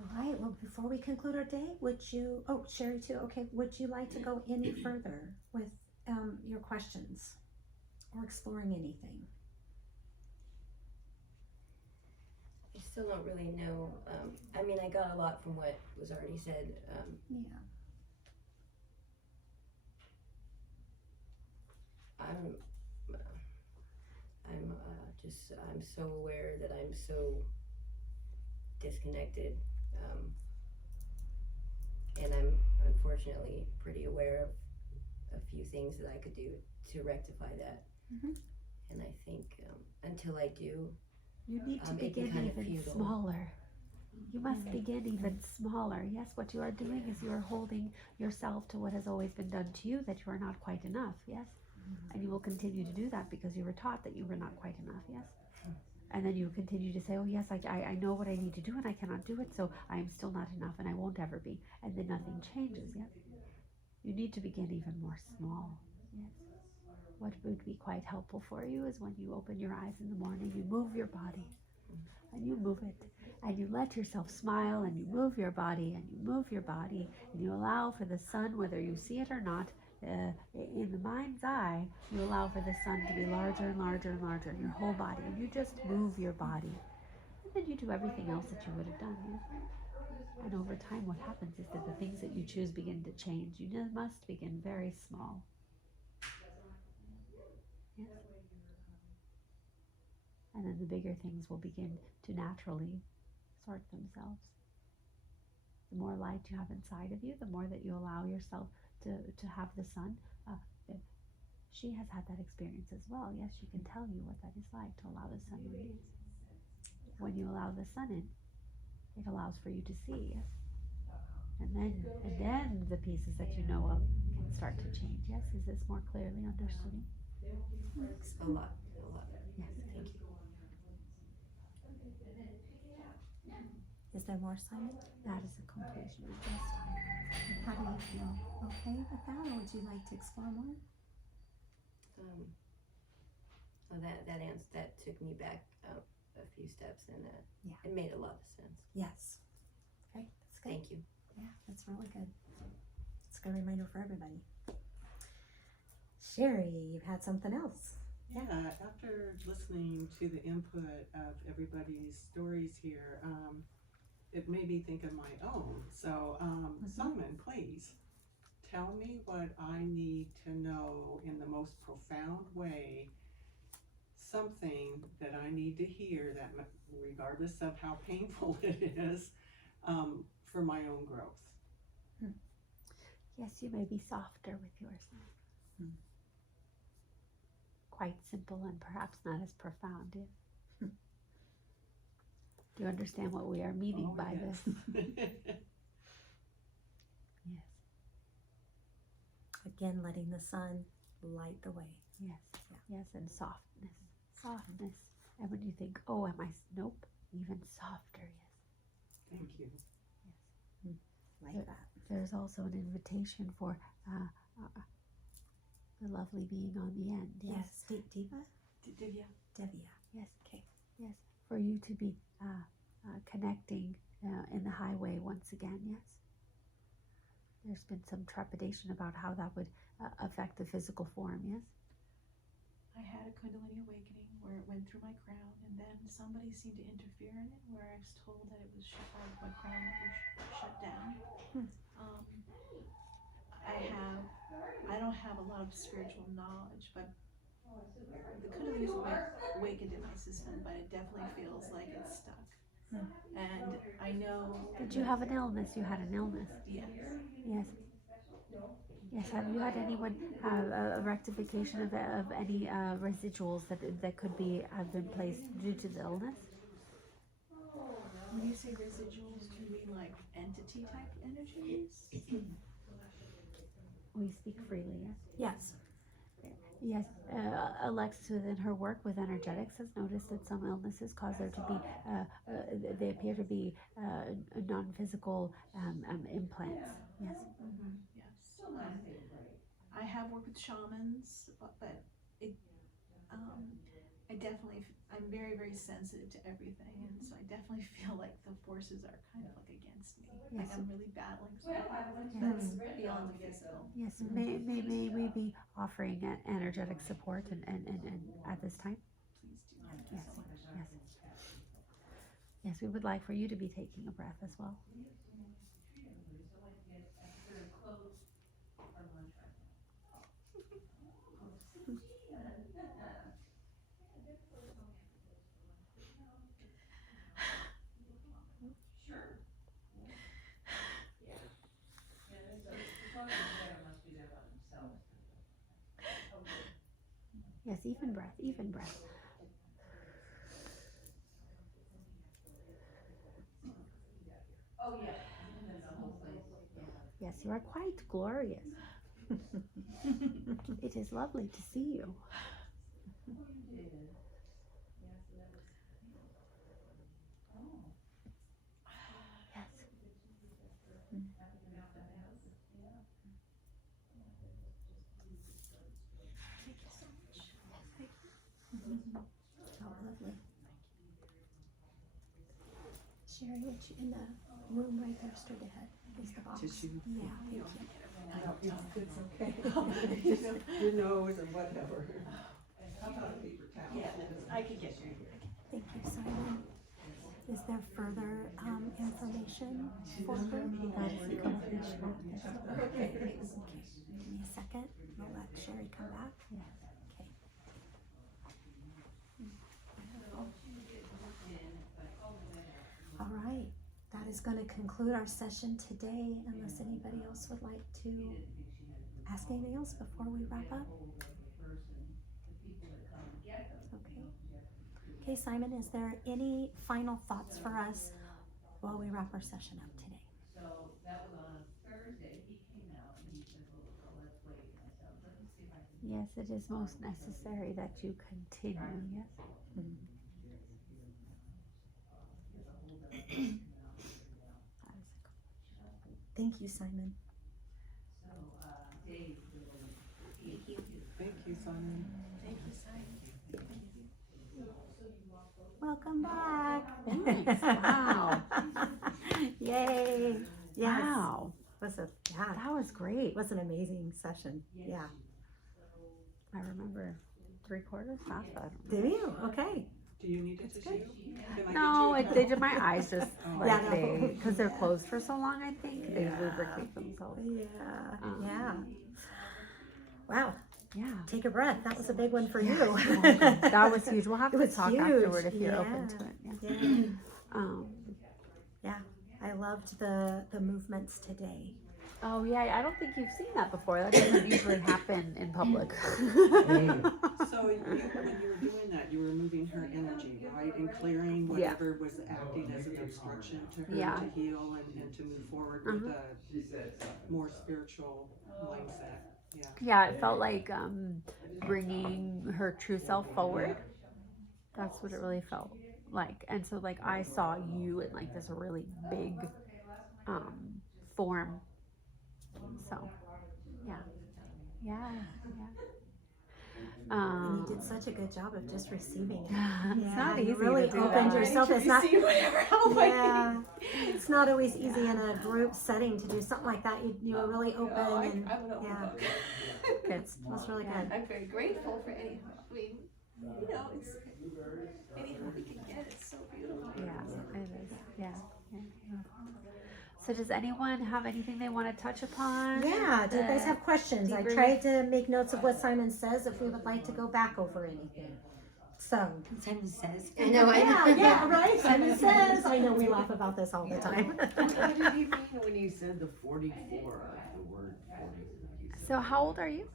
All right. Well, before we conclude our day, would you? Oh, Sherry too. Okay. Would you like to go any further with your questions or exploring anything? I still don't really know. I mean, I got a lot from what was already said. Yeah. I'm so aware that I'm so disconnected, and I'm unfortunately pretty aware of a few things that I could do to rectify that. Mhm. And I think until I do, You need to it'd be begin kind of even futile. smaller. You must begin even smaller. Yes, what you are doing is you are holding yourself to what has always been done to you, that you are not quite enough, yes? And you will continue to do that because you were taught that you were not quite enough, yes? And then you continue to say, oh yes, I know what I need to do and I cannot do it, so I am still not enough and I won't ever be. And then nothing changes, yes? You need to begin even more small, yes? What would be quite helpful for you is when you open your eyes in the morning, you move your body. and you move it. And you let yourself smile, and you move your body, and you move your body, and you allow for the sun, whether you see it or not, in the mind's eye, you allow for the sun to be larger and larger and larger in your whole body. And you just move your body. And then you do everything else that you would have done. Yeah? And over time, what happens is that the things that you choose begin to change. You must begin very small. Yes. And then the bigger things will begin to naturally sort themselves. The more light you have inside of you, the more that you allow yourself to have the sun. She has had that experience as well. Yes, she can tell you what that is like to allow the sun in. When you allow the sun in, it allows for you to see. Yes? And then the pieces that you know of can start to change. Yes, is this more clearly understood? A lot, a lot. Yes. Thank you. Is there more, Simon? That is a completion of this time. How do you feel? Okay with that, or would you like to explore more? Well, that took me back a few steps, and Yeah. it made a lot of sense. Yes. Okay, that's good. Thank you. Yeah, that's really good. It's a good reminder for everybody. Sherry, you've had something else. Yeah, after listening to the input of everybody's stories here, it made me think of my own. So, Simon, please tell me what I need to know in the most profound way, something that I need to hear that, regardless of how painful it is, for my own growth. Yes, you may be softer with yours. Quite simple and perhaps not as profound. Yeah? Do you understand what we are meaning by yes. this? Yes. Again, letting the sun light the way. Yes. Yes, and softness. Softness. And when you think, oh, am I? Nope. Even softer. Yes. Thank you. Like that. There's also an invitation for the lovely being on the end. Yes. Diva? Divya. Devia. Yes. Okay. Yes. For you to be connecting in the highway once again. Yes. There's been some trepidation about how that would affect the physical form. Yes. I had a Kundalini awakening where it went through my crown, and then somebody seemed to interfere in it, where I was told that it was my crown was shut down. I don't have a lot of spiritual knowledge, but the Kundalini is awakened in my system, but it definitely feels like it's stuck. And I know. Did you have an illness? You had an illness. Yes. Yes. Yes. Have you had anyone a rectification of any residuals that could have been placed due to the illness? When you say residuals, do you mean like entity type energies? We speak freely. Yes. Yes. Yes. Alexis, within her work with energetics, has noticed that some illnesses cause there to be. They appear to be non-physical implants. Yes. Yes. I have worked with shamans, but it, I'm very, very sensitive to everything, and so I definitely feel like the forces are kind of like against me. Like I'm really battling something that's beyond the physical. Yes. May we be offering energetic support and at this time? Please do. Thank you so much. Yes. Yes, we would like for you to be taking a breath as well. Yes, even breath, even breath. Yes, you are quite glorious. It is lovely to see you. Oh, lovely. Sherry, which in the room right there, straight ahead, is the box. Tissue. Yeah, thank you. No, it's okay. You know, your nose or whatever. How about a paper towel? Yeah, I could get you. Thank you, Simon. Is there further information for her? That is completion. Okay, give me a second. We'll let Sherry come back. Yeah. Okay. All right. That is going to conclude our session today, unless anybody else would like to ask anything else before we wrap up. Okay. Okay, Simon, is there any final thoughts for us while we wrap our session up today? Yes, it is most necessary that you continue. Yes. Thank you, Simon. Thank you, Simon. Thank you, Simon. Welcome back. Thanks. Wow. Yay. Yes. Wow. Yeah, That was great. it was an amazing session. Yeah. I remember 3/4 half that. Did you? Okay. Do you need a That's tissue? good. Can I No, get you a they towel? did my eyes just Oh. like Yeah, no. they, because they're closed for so long, I think they Yeah. lubricate themselves. Yeah. Um, Yeah. Wow. Yeah. Take a breath. That was a big one for you. That was huge. We'll have It to was talk huge. afterward if you're open Yeah. to it. Yeah. Yeah. I loved the movements today. Oh yeah, I don't think you've seen that before. That doesn't usually happen in public. So when you were doing that, you were moving her energy, right? And clearing Yeah. whatever was acting as an obstruction to her Yeah. to heal and to move forward with a more spiritual mindset. Yeah. Yeah, it felt like bringing her true self forward. That's what it really felt like. And so like I saw you in like this really big form. So yeah. Yeah. And you did such a good job of just receiving it. It's not you easy really to do opened that. yourself. It's not. whatever help Yeah, it's not always easy in a group setting to do something like that. You were really open and I would open yeah, book. Good. that's really good. I'm very grateful for any help. I mean, you know, it's any help we can get. It's so beautiful. Yeah, it is. Yeah. So does anyone have anything they want to touch upon? Yeah, do you guys have questions? I debrief? tried to make notes of what Simon says if we would like to go back over anything. So, Simon says. I know. yeah, right? Simon says. I know we laugh about this all the time. What did he mean when he said the 44? The word 40. So how old are you?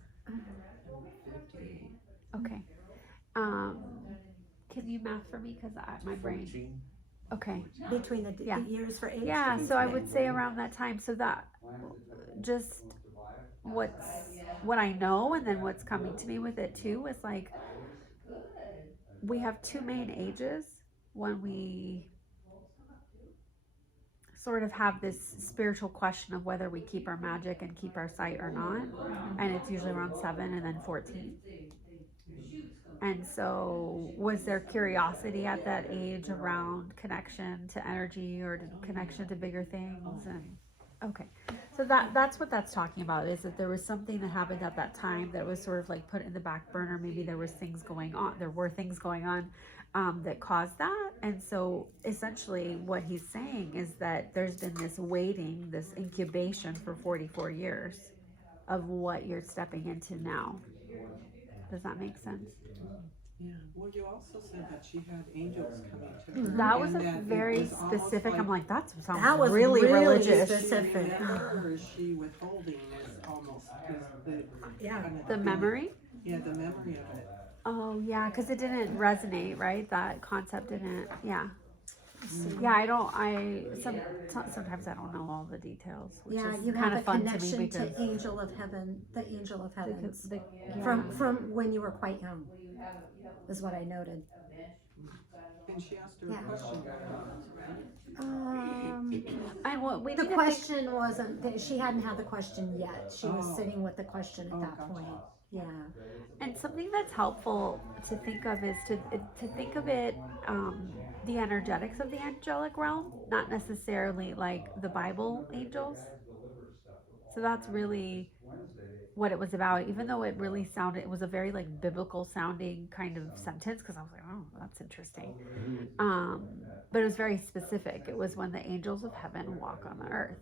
58. Okay. Can you math for me? Because my brain. 14. Okay. Between the Yeah. years for age. Yeah. So I would say around that time. So that just what I know, and then what's coming to me with it too is like we have two main ages when we sort of have this spiritual question of whether we keep our magic and keep our sight or not, and it's usually around 7 and then 14. And so was there curiosity at that age around connection to energy or to connection to bigger things? And okay, so that's what that's talking about, is that there was something that happened at that time that was sort of like put in the back burner. Maybe there were things going on that caused that. And so essentially what he's saying is that there's been this waiting, this incubation for 44 years of what you're stepping into now. Does that make sense? Yeah. Well, you also said that she had angels coming to her. That was and a that it very was almost specific. like, I'm like, that sounds That was really really religious. specific. Is she remember, or is she withholding? Is almost is the Yeah. kind of The memory? Yeah, the memory of it. Oh yeah, because it didn't resonate, right? That concept didn't. Yeah. Yeah, sometimes I don't know all the details, which Yeah, is you kind have a of fun to me connection because to Angel of Heaven, the Angel of Heavens, yeah. from when you were quite young, is what I noted. And she asked her Yeah. a question. And what we The need to question wasn't that she hadn't had the question yet. She was Oh. sitting with the question at Oh, that gotcha. point. Yeah. And something that's helpful to think of is to think of it, the energetics of the angelic realm, not necessarily like the Bible angels. So that's really what it was about, even though it really sounded, it was a very like biblical sounding kind of sentence, because I was like, oh, that's interesting. But it was very specific. It was when the angels of heaven walk on the earth.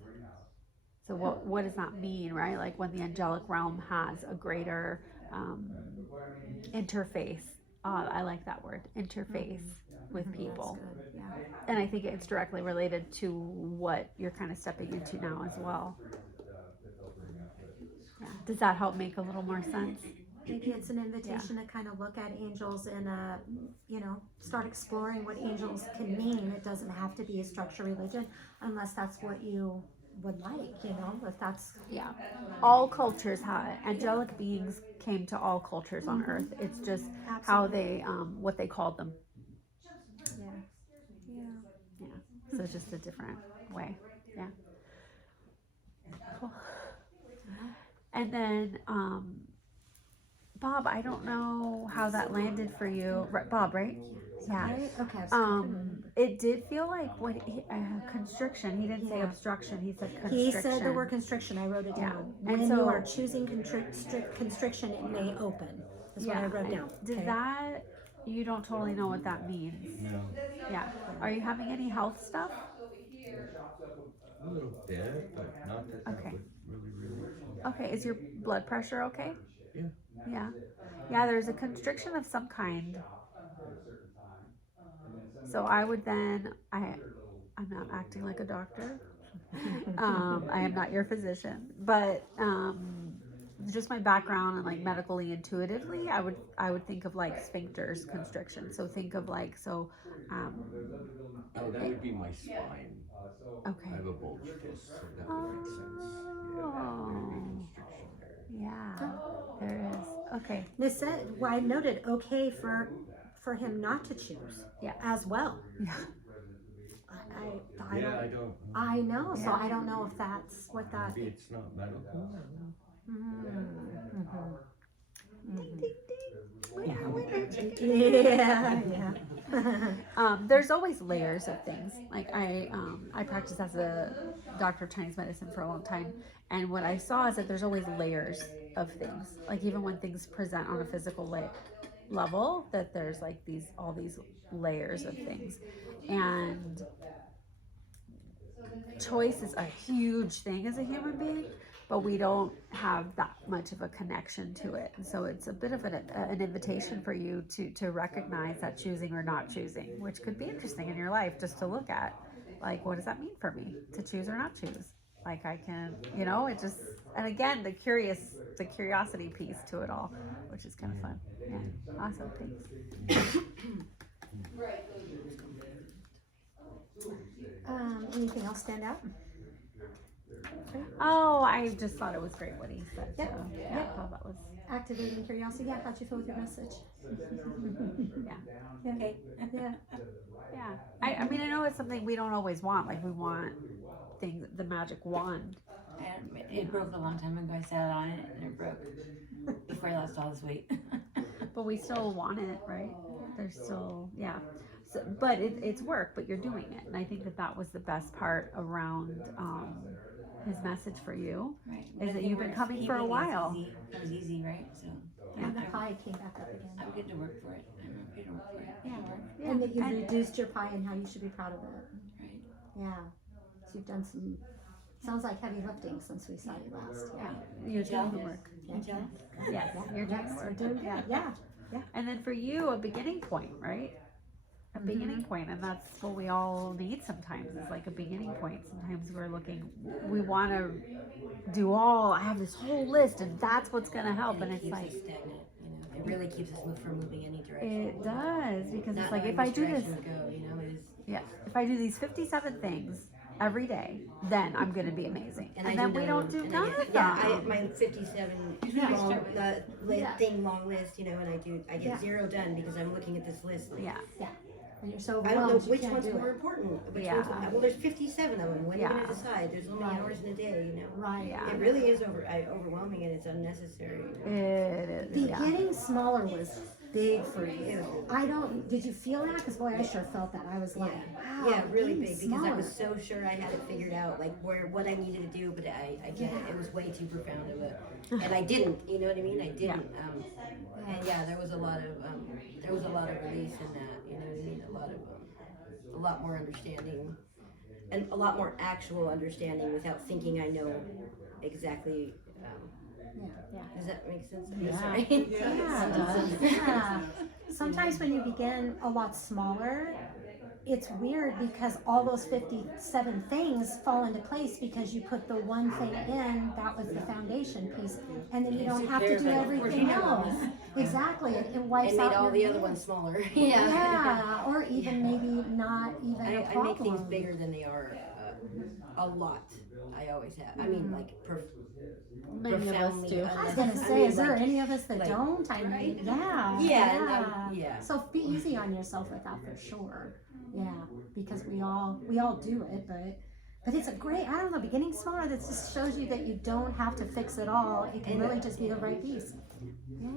So what does that mean, right? Like when the angelic realm has a greater interface. I like that word, interface with people. That's good. Yeah. And I think it's directly related to what you're kind of stepping into now as well. Yeah. Does that help make a little more sense? Maybe it's an invitation to kind of look at angels and, start exploring what angels can mean. It doesn't have to be a structured religion unless that's what you would like, if that's. Yeah. All cultures have angelic beings came to all cultures on earth. It's just how they, what they called them. Yeah. Yeah. Yeah. So it's just a different way. Yeah. Cool. And then, Bob, I don't know how that landed for you. Bob, right? Yeah. Right? Okay. So It did feel like what constriction. He didn't say Yeah. obstruction. He said constriction. he said the word constriction. I wrote it Yeah. down. And When so- you are choosing constriction, it may open. That's what I wrote down. Does Okay. that, you don't totally know what that means? No. Yeah. Are you having any health stuff? A little bit, but not that Okay. would really. Okay. Is your blood pressure okay? Yeah. Yeah. Yeah, there's a constriction of some kind. So I would then, I'm not acting like a doctor. I am not your physician, but just my background and like medically, intuitively, I would think of like sphincters constriction. So think of like, Oh, that would be my spine. okay. I have a bulge disc, so that would make sense. Yeah, there'd be constriction there. Yeah, there is. Okay. This said, I noted okay for him not to choose. Yeah. As well. Yeah. I don't. I know, so I don't know if that's what that. Maybe it's not medical. Yeah, yeah. There's always layers of things. Like I practiced as a doctor of Chinese medicine for a long time, and what I saw is that there's always layers of things. Like even when things present on a physical level, that there's like all these layers of things, and choice is a huge thing as a human being, but we don't have that much of a connection to it. And so it's a bit of an invitation for you to recognize that choosing or not choosing, which could be interesting in your life, just to look at, like, what does that mean for me to choose or not choose? Like I can, it just, and again, the curiosity piece to it all, which is kind of fun. Yeah. Awesome. Thanks. Anything else stand out? Oh, I just thought it was great what he said. Yep. So, yeah, Yep. I thought that was, Activating curiosity. Yeah, how'd you feel with your message? yeah. Okay. Yeah. Yeah. I mean, I know it's something we don't always want. Like we want the magic wand. And it broke a long time ago. I sat on it and it broke before I lost all this weight. But we still want it, right? There's still, yeah. So, but it's work, but you're doing it. And I think that was the best part around his message for you. Right. Is that you've been coming for a while. It was easy, right? So And the pie came back up again. I'm good to work for it. I'm okay to work for it. Yeah. And that you reduced your pie and how you should be proud of it. Right. Yeah. So you've done some, sounds like heavy lifting since we saw you last. Yeah. You're doing the work. Yeah. Yes, you're doing the Yes, we're work. doing that. Yeah. And then for you, a beginning point, right? A beginning point, and that's what we all need sometimes, is like a beginning point. Sometimes we want to I have this whole list and that's what's going to help, and it's keeps like, us stagnant, It really keeps us from moving any direction. it does, because Not it's like, knowing if I which do this, direction to go, it is. yeah, if I do these 57 things every day, then I'm going to be amazing. And I then do we none don't of do them, and none I of get, them. my 57 long list, and I get 0 done because I'm looking at this list. Like, Yeah. Yeah. And you're so I don't know overwhelmed, you which can't one's do more it. important. Which Yeah. one's, well, there's 57 of them. When are you Yeah. going to decide? There's only Right. hours in a day, you know. Right. Yeah. It really is overwhelming and it's unnecessary. It is. The Yeah. getting smaller was big for you. Did you feel that? Because boy, I sure felt that. I was like, wow. Yeah, really getting big because I smaller. was so sure I had it figured out, like what I needed to do, but I get it. It was way too profound of it, and I didn't. You know what I mean? I didn't. And yeah, there was a lot of release in that. You know what I mean? A lot more understanding, and a lot more actual understanding without thinking I know exactly. Yeah. Does that make sense? Yeah. Sorry. Yeah. Sometimes when you begin a lot smaller, it's weird because all those 57 things fall into place because you put the one thing in that was the foundation piece, and then you don't have to do everything else. Exactly. It wipes And made out all your the other head. ones smaller. Yeah, or even maybe not even a I problem. make things bigger than they are a lot. I always have. I mean, like Many of us profoundly. do. I was gonna say, is there any of us that don't? I mean, yeah. Yeah. So be easy on yourself with that for sure. Yeah, because we all do it, but it's a great. I don't know. Beginning smaller, that just shows you that you don't have to fix it all. It can really just be the right piece. Yeah.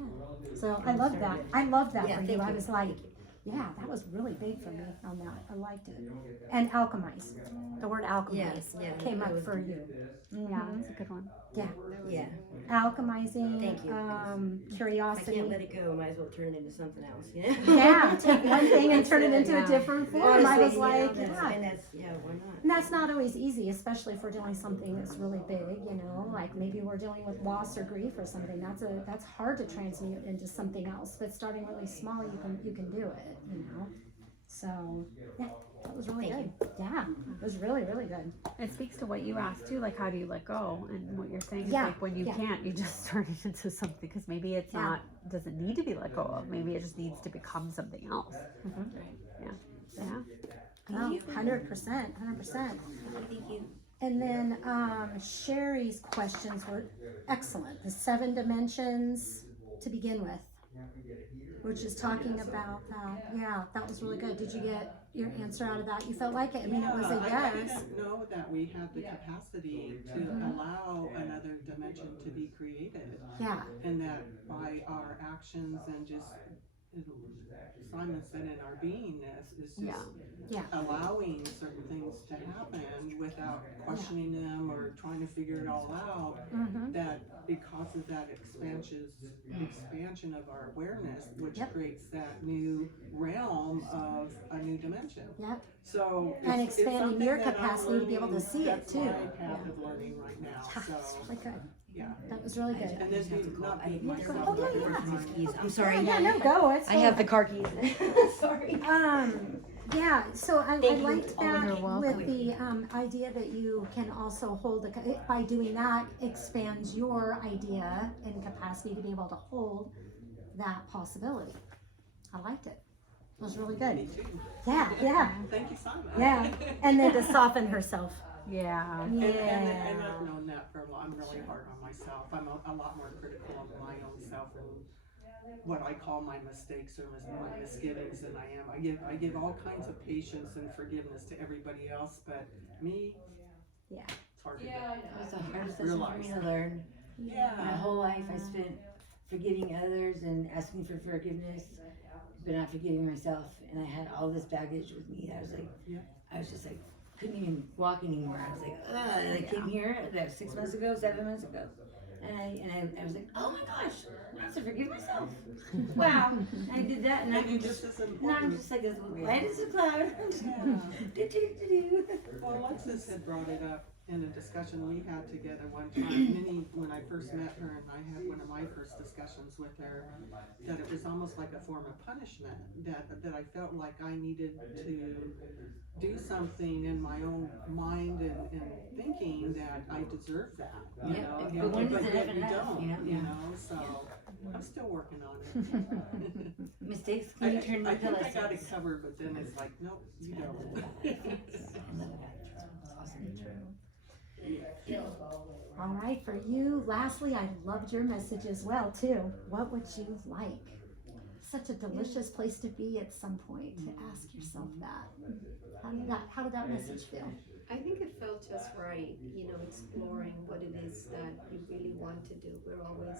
So I love that. I love that Yeah, for you. thank I you. was like, yeah, that was really big for me on that. I liked it. And alchemize. The word alchemize Yeah. came that up was for good. you. Yeah, Mhm. that's a good one. Yeah. Yeah. Alchemizing. Thank you. I Curiosity. can't let it go. Might as well turn it into something else. You know? Yeah, take one thing and turn it into a Yeah. different form. I was Honestly, like, you know, yeah. and that's why not? And that's not always easy, especially if we're doing something that's really big, you know, like maybe we're dealing with loss or grief or something. That's hard to transmute into something else. But starting really small, you can do it, you know. So yeah, that was really Thank good. Yeah, it was really, really good. It speaks to what you asked too, like how do you let go? And what you're saying is Yeah, like when you yeah. can't, you just turn it into something because maybe it's Yeah. doesn't need to be let go of. Maybe it just needs to become something else. Yeah. Oh, 100%, 100%. Thank you. And then Sherry's questions were excellent. The 7 dimensions to begin with, which is talking about that. Yeah, that was really good. Did you get your answer out of that? You felt like it? I mean, it was a I yes. didn't know that we had the capacity to allow another dimension to be created, Yeah, and that by our actions and just, Simon said, in our beingness is just Yeah. allowing certain things to happen without questioning them or trying to figure it all out. mm-hmm. That because of that expansion of our awareness, which Yep. creates that new realm of a new dimension. Yep. So And it's expanding something your that I'm capacity to be able to learning. see it, That's too. my path of learning right now. Yeah, So it's really good. yeah, That was really good. and then do not beat myself Oh, up yeah, every yeah. time. Keys. I'm sorry. Yeah, no, go. It's I have the car keys. Sorry. Yeah, so I Thank you. liked Oh, that you're welcome. with the idea that you can also hold, by doing that, expands your idea and capacity to be able to hold that possibility. I liked it. It was really good. Me too. Yeah. Thank you, Simon. Yeah. And then to soften herself. Yeah. And Yeah. I've known that for a while. I'm really hard on myself. I'm a lot more critical of my own self and what I call my mistakes or my misgivings than I am. I give all kinds of patience and forgiveness to everybody else, but me, Yeah. it's hard to do. It was the hardest lesson for Realize. me to learn. My Yeah. whole life I spent forgiving others and asking for forgiveness, but not forgiving myself. And I had all this baggage with me. I was just like, couldn't even walk anymore. I was like, ugh. And I came here like 6 months ago, 7 months ago. And I was like, oh my gosh, I have to forgive myself. Wow. And I did that, and And I'm just as now I'm important. just like this light as a cloud. Well, Alexis had brought it up in a discussion we had together one time, when I first met her, and I had one of my first discussions with her, that it was almost like a form of punishment, that I felt like I needed to do something in my own mind and thinking that I deserved that, you Yeah, know, but when does it yet ever you have, don't, you know? you know, so I'm still working on it. Mistakes I can be turned think into I got it lessons. covered, but then it's like, nope, you don't. All right, for you, lastly, I loved your message as well, too. What would you like? such a delicious place to be at some point to ask yourself that. How did that message feel? I think it felt just right, exploring what it is that you really want to do. We're always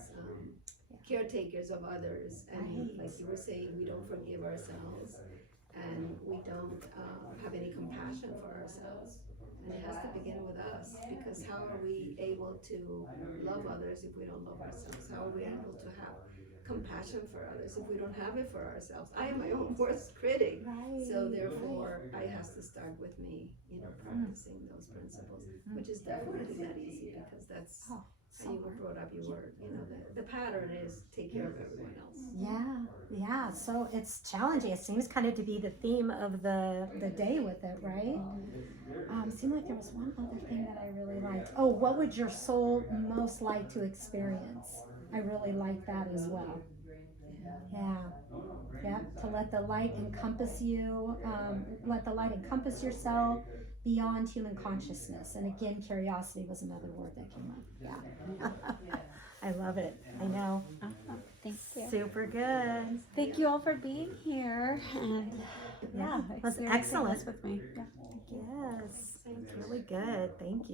caretakers of others, and Right. like you were saying, we don't forgive ourselves, and we don't have any compassion for ourselves. And it has to begin with us, because how are we able to love others if we don't love ourselves? How are we able to have compassion for others if we don't have it for ourselves? I am my own worst critic. Right. So therefore, I has to start with me, practicing those principles, which is definitely not easy, because that's Oh, how you were brought up. You were, the pattern is take care of everyone else. Yeah. So it's challenging. It seems kind of to be the theme of the day with it, right? Seemed like there was one other thing that I really liked. Oh, what would your soul most like to experience? I really like that as well. Yeah. To let the light encompass you, let the light encompass yourself beyond human consciousness. And again, curiosity was another word that came up. Yeah. I love it. I know. Awesome. Thank you. Super good. Thank you all for being here and Yeah, it was experiencing excellent. this with me. Yeah. Yes, it's really good. Thank you.